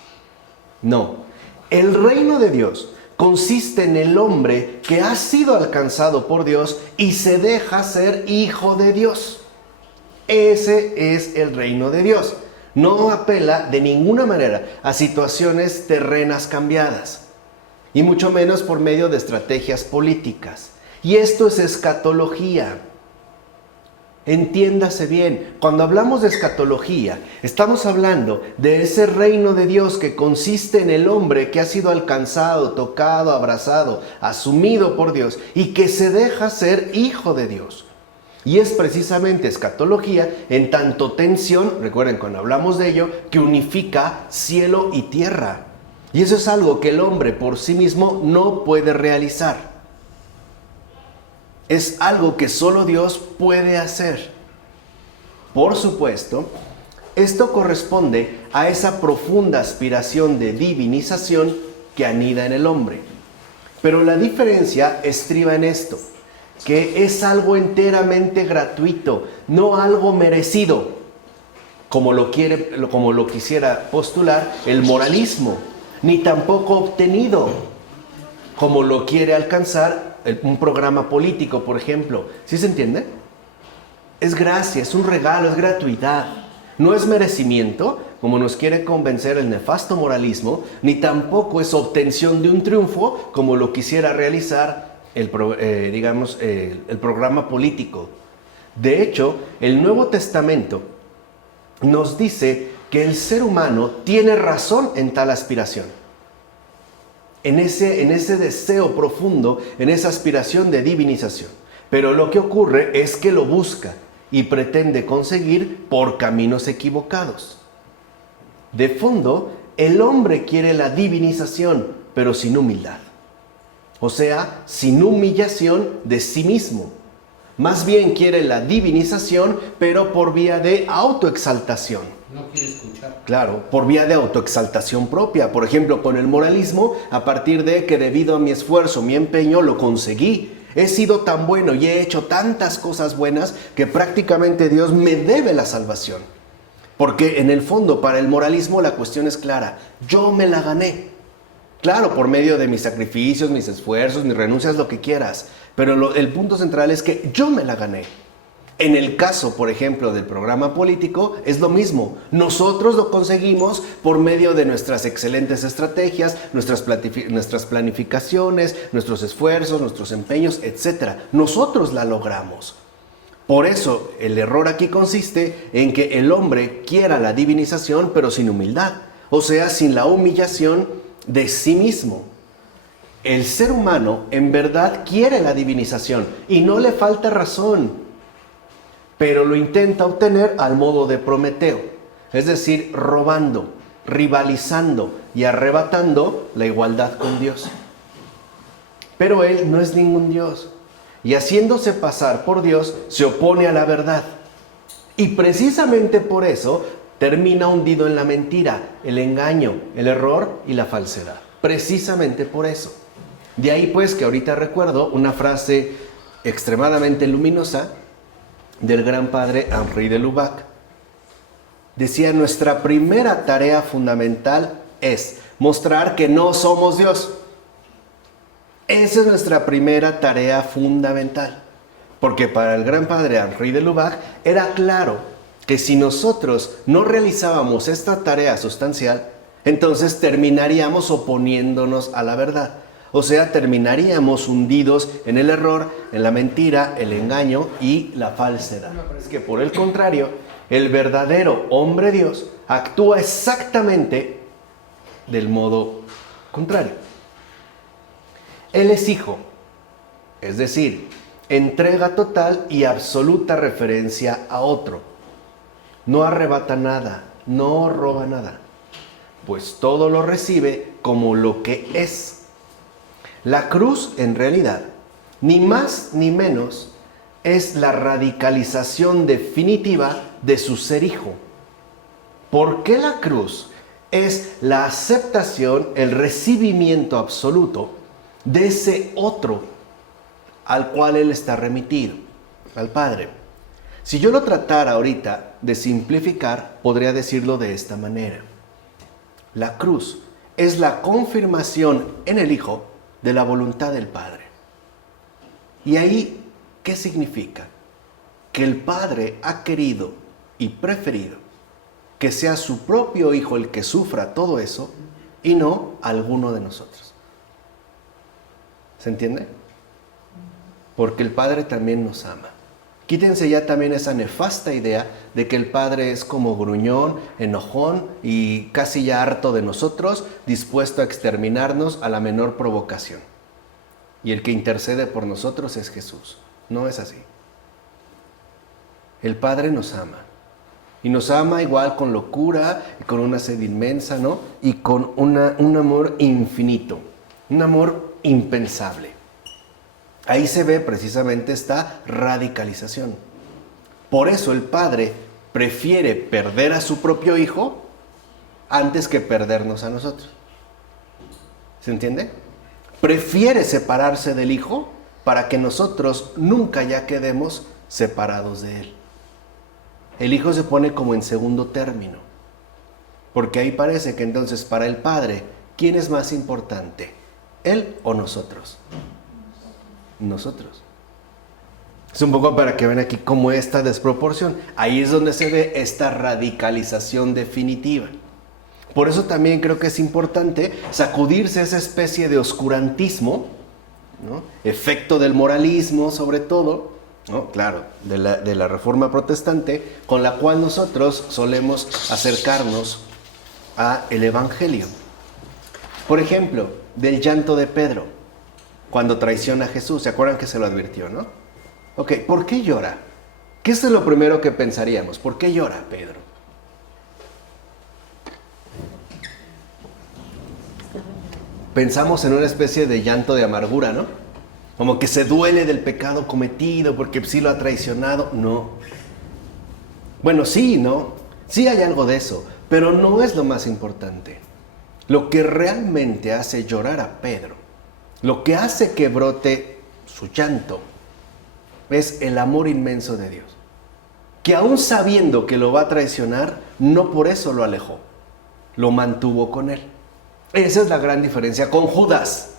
No, el reino de Dios consiste en el hombre que ha sido alcanzado por Dios y se deja ser hijo de Dios. Ese es el reino de Dios. No apela de ninguna manera a situaciones terrenas cambiadas, y mucho menos por medio de estrategias políticas. Y esto es escatología. Entiéndase bien, cuando hablamos de escatología, estamos hablando de ese reino de Dios que consiste en el hombre que ha sido alcanzado, tocado, abrazado, asumido por Dios y que se deja ser hijo de Dios. Y es precisamente escatología en tanto tensión, recuerden cuando hablamos de ello, que unifica cielo y tierra. Y eso es algo que el hombre por sí mismo no puede realizar. Es algo que solo Dios puede hacer. Por supuesto, esto corresponde a esa profunda aspiración de divinización que anida en el hombre. Pero la diferencia estriba en esto, que es algo enteramente gratuito, no algo merecido, como lo quisiera postular el moralismo, ni tampoco obtenido, como lo quiere alcanzar un programa político, por ejemplo. ¿Sí se entiende? Es gracia, es un regalo, es gratuidad. No es merecimiento, como nos quiere convencer el nefasto moralismo, ni tampoco es obtención de un triunfo, como lo quisiera realizar el programa político. De hecho, el Nuevo Testamento nos dice que el ser humano tiene razón en tal aspiración. En ese deseo profundo, en esa aspiración de divinización. Pero lo que ocurre es que lo busca y pretende conseguir por caminos equivocados. De fondo, el hombre quiere la divinización, pero sin humildad. O sea, sin humillación de sí mismo. Más bien quiere la divinización, pero por vía de autoexaltación. No quiere escuchar. Claro, por vía de autoexaltación propia. Por ejemplo, con el moralismo, a partir de que debido a mi esfuerzo, mi empeño, lo conseguí. He sido tan bueno y he hecho tantas cosas buenas que prácticamente Dios me debe la salvación. Porque en el fondo, para el moralismo, la cuestión es clara. Yo me la gané. Claro, por medio de mis sacrificios, mis esfuerzos, mis renuncias, lo que quieras. Pero el punto central es que yo me la gané. En el caso, por ejemplo, del programa político, es lo mismo. Nosotros lo conseguimos por medio de nuestras excelentes estrategias, nuestras planificaciones, nuestros esfuerzos, nuestros empeños, etc. Nosotros la logramos. Por eso, el error aquí consiste en que el hombre quiera la divinización, pero sin humildad. O sea, sin la humillación de sí mismo. El ser humano en verdad quiere la divinización y no le falta razón. Pero lo intenta obtener al modo de Prometeo, es decir, robando, rivalizando y arrebatando la igualdad con Dios. Pero él no es ningún Dios, y haciéndose pasar por Dios, se opone a la verdad. Y precisamente por eso termina hundido en la mentira, el engaño, el error y la falsedad. Precisamente por eso. De ahí pues que ahorita recuerdo una frase extremadamente luminosa del gran padre Henri de Lubac. Decía: nuestra primera tarea fundamental es mostrar que no somos Dios. Esa es nuestra primera tarea fundamental. Porque para el gran padre Henri de Lubac era claro que si nosotros no realizábamos esta tarea sustancial, entonces terminaríamos oponiéndonos a la verdad. O sea, terminaríamos hundidos en el error, en la mentira, el engaño y la falsedad. Es que por el contrario, el verdadero hombre Dios actúa exactamente del modo contrario. Él es hijo, es decir, entrega total y absoluta referencia a otro. No arrebata nada, no roba nada, pues todo lo recibe como lo que es. La cruz, en realidad, ni más ni menos, es la radicalización definitiva de su ser hijo. ¿Por qué la cruz? Es la aceptación, el recibimiento absoluto de ese otro al cual él está remitido, al Padre. Si yo lo tratara ahorita de simplificar, podría decirlo de esta manera. La cruz es la confirmación en el Hijo de la voluntad del Padre. ¿Y ahí qué significa? Que el Padre ha querido y preferido que sea su propio Hijo el que sufra todo eso y no alguno de nosotros. ¿Se entiende? Porque el Padre también nos ama. Quítense ya también esa nefasta idea de que el Padre es como gruñón, enojón y casi ya harto de nosotros, dispuesto a exterminarnos a la menor provocación. Y el que intercede por nosotros es Jesús. No es así. El Padre nos ama. Y nos ama igual con locura, y con una sed inmensa, ¿no? Y con un amor infinito, un amor impensable. Ahí se ve precisamente esta radicalización. Por eso el Padre prefiere perder a su propio Hijo antes que perdernos a nosotros. ¿Se entiende? Prefiere separarse del Hijo para que nosotros nunca ya quedemos separados de Él. El Hijo se pone como en segundo término, porque ahí parece que entonces para el Padre, ¿quién es más importante? ¿Él o nosotros? Nosotros. Es un poco para que vean aquí cómo esta desproporción. Ahí es donde se ve esta radicalización definitiva. Por eso también creo que es importante sacudirse esa especie de oscurantismo, ¿no? Efecto del moralismo sobre todo, ¿no? Claro, de la Reforma Protestante, con la cual nosotros solemos acercarnos al Evangelio. Por ejemplo, del llanto de Pedro cuando traiciona a Jesús. ¿Se acuerdan que se lo advirtió, no? Ok, ¿por qué llora? ¿Qué es lo primero que pensaríamos? ¿Por qué llora Pedro? Pensamos en una especie de llanto de amargura, ¿no? Como que se duele del pecado cometido porque sí lo ha traicionado. No. Bueno, sí, ¿no? Sí hay algo de eso, pero no es lo más importante. Lo que realmente hace llorar a Pedro, lo que hace que brote su llanto, es el amor inmenso de Dios. Que aún sabiendo que lo va a traicionar, no por eso lo alejó, lo mantuvo con él. Esa es la gran diferencia con Judas.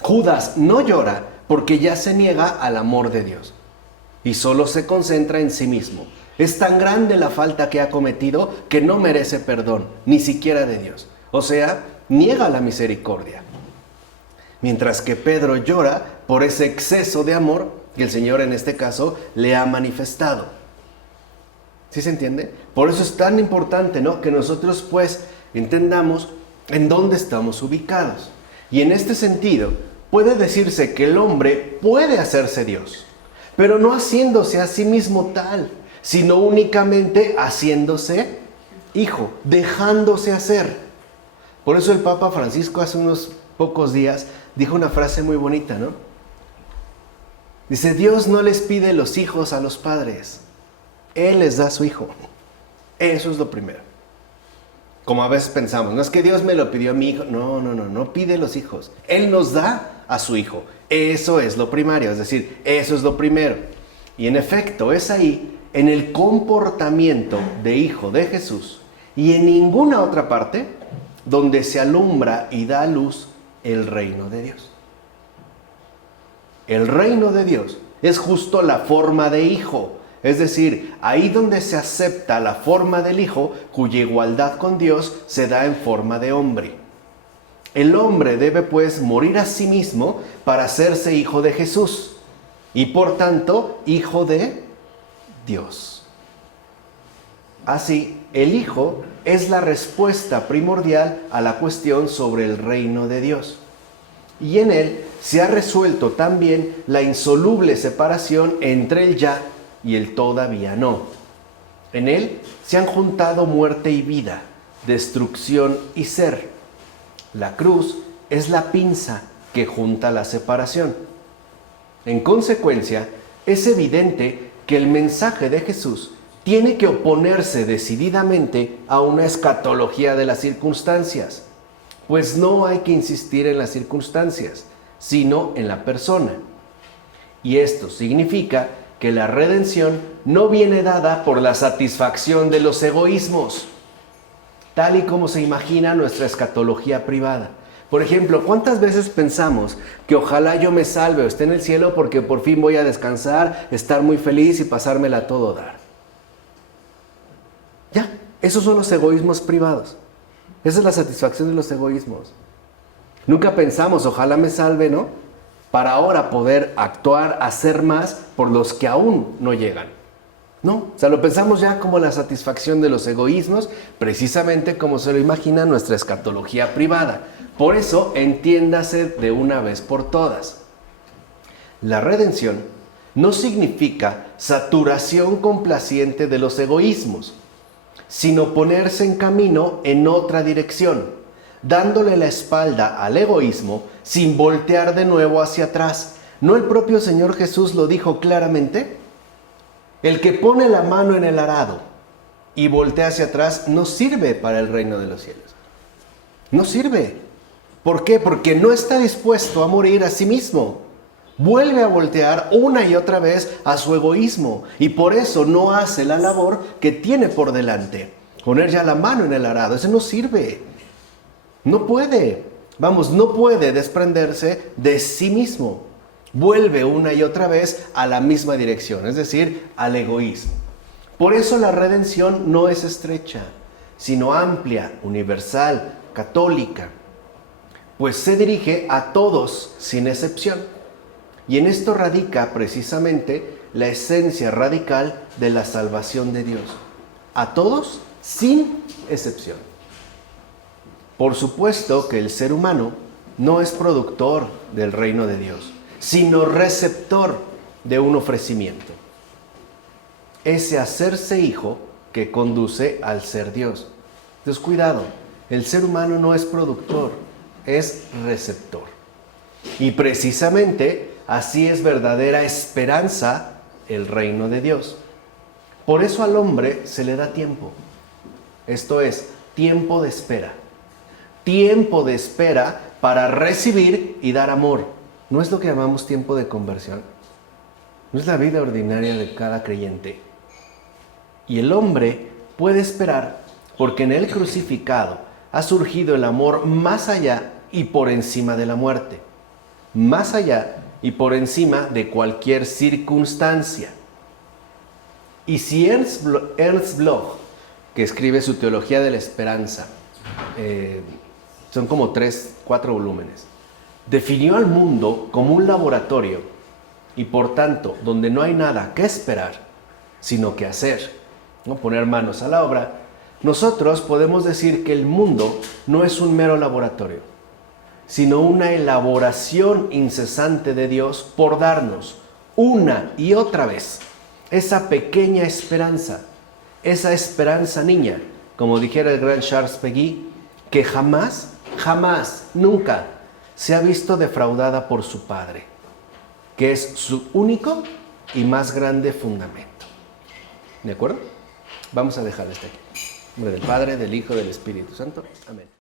Judas no llora porque ya se niega al amor de Dios y solo se concentra en sí mismo. Es tan grande la falta que ha cometido que no merece perdón, ni siquiera de Dios. O sea, niega la misericordia. Mientras que Pedro llora por ese exceso de amor que el Señor en este caso le ha manifestado. ¿Sí se entiende? Por eso es tan importante, ¿no?, que nosotros pues entendamos en dónde estamos ubicados. Y en este sentido, puede decirse que el hombre puede hacerse Dios, pero no haciéndose a sí mismo tal, sino únicamente haciéndose hijo, dejándose hacer. Por eso el Papa Francisco hace unos pocos días dijo una frase muy bonita, ¿no? Dice, Dios no les pide los hijos a los padres, Él les da a su hijo. Eso es lo primero. Como a veces pensamos, no es que Dios me lo pidió a mi hijo. No pide los hijos. Él nos da a su hijo. Eso es lo primario, es decir, eso es lo primero. Y en efecto, es ahí, en el comportamiento de hijo de Jesús y en ninguna otra parte, donde se alumbra y da a luz el reino de Dios. El reino de Dios es justo la forma de hijo. Es decir, ahí donde se acepta la forma del Hijo, cuya igualdad con Dios se da en forma de hombre. El hombre debe pues morir a sí mismo para hacerse hijo de Jesús y por tanto hijo de Dios. Así, el Hijo es la respuesta primordial a la cuestión sobre el reino de Dios. Y en él se ha resuelto también la insoluble separación entre el ya y el todavía no. En él se han juntado muerte y vida, destrucción y ser. La cruz es la pinza que junta la separación. En consecuencia, es evidente que el mensaje de Jesús tiene que oponerse decididamente a una escatología de las circunstancias, pues no hay que insistir en las circunstancias, sino en la persona. Y esto significa que la redención no viene dada por la satisfacción de los egoísmos, tal y como se imagina nuestra escatología privada. Por ejemplo, ¿cuántas veces pensamos que ojalá yo me salve o esté en el cielo porque por fin voy a descansar, estar muy feliz y pasármela a todo dar? Ya. Esos son los egoísmos privados. Esa es la satisfacción de los egoísmos. Nunca pensamos, ojalá me salve, ¿no? Para ahora poder actuar, hacer más por los que aún no llegan. No, o sea, lo pensamos ya como la satisfacción de los egoísmos, precisamente como se lo imagina nuestra escatología privada. Por eso, entiéndase de una vez por todas. La redención no significa saturación complaciente de los egoísmos, sino ponerse en camino en otra dirección, dándole la espalda al egoísmo sin voltear de nuevo hacia atrás. ¿No el propio Señor Jesús lo dijo claramente? El que pone la mano en el arado y voltea hacia atrás no sirve para el reino de los cielos. No sirve. ¿Por qué? Porque no está dispuesto a morir a sí mismo. Vuelve a voltear una y otra vez a su egoísmo y por eso no hace la labor que tiene por delante. Poner ya la mano en el arado, eso no sirve. No puede. Vamos, no puede desprenderse de sí mismo. Vuelve una y otra vez a la misma dirección, es decir, al egoísmo. Por eso la redención no es estrecha, sino amplia, universal, católica, pues se dirige a todos sin excepción. Y en esto radica precisamente la esencia radical de la salvación de Dios. A todos sin excepción. Por supuesto que el ser humano no es productor del reino de Dios, sino receptor de un ofrecimiento. Ese hacerse hijo que conduce al ser Dios. Entonces, cuidado, el ser humano no es productor, es receptor. Y precisamente así es verdadera esperanza el reino de Dios. Por eso al hombre se le da tiempo. Esto es, tiempo de espera. Tiempo de espera para recibir y dar amor. ¿No es lo que llamamos tiempo de conversión? ¿No es la vida ordinaria de cada creyente? Y el hombre puede esperar porque en el crucificado ha surgido el amor más allá y por encima de la muerte. Más allá y por encima de cualquier circunstancia. Y si Ernst Bloch, que escribe su Teología de la Esperanza, son como 4 volúmenes, definió al mundo como un laboratorio y por tanto donde no hay nada que esperar, sino que hacer, ¿no? Poner manos a la obra, nosotros podemos decir que el mundo no es un mero laboratorio, sino una elaboración incesante de Dios por darnos una y otra vez esa pequeña esperanza, esa esperanza niña, como dijera el gran Charles Péguy, que jamás, nunca se ha visto defraudada por su Padre, que es su único y más grande fundamento. ¿De acuerdo? Vamos a dejar este aquí. En nombre del Padre, del Hijo, del Espíritu Santo. Amén.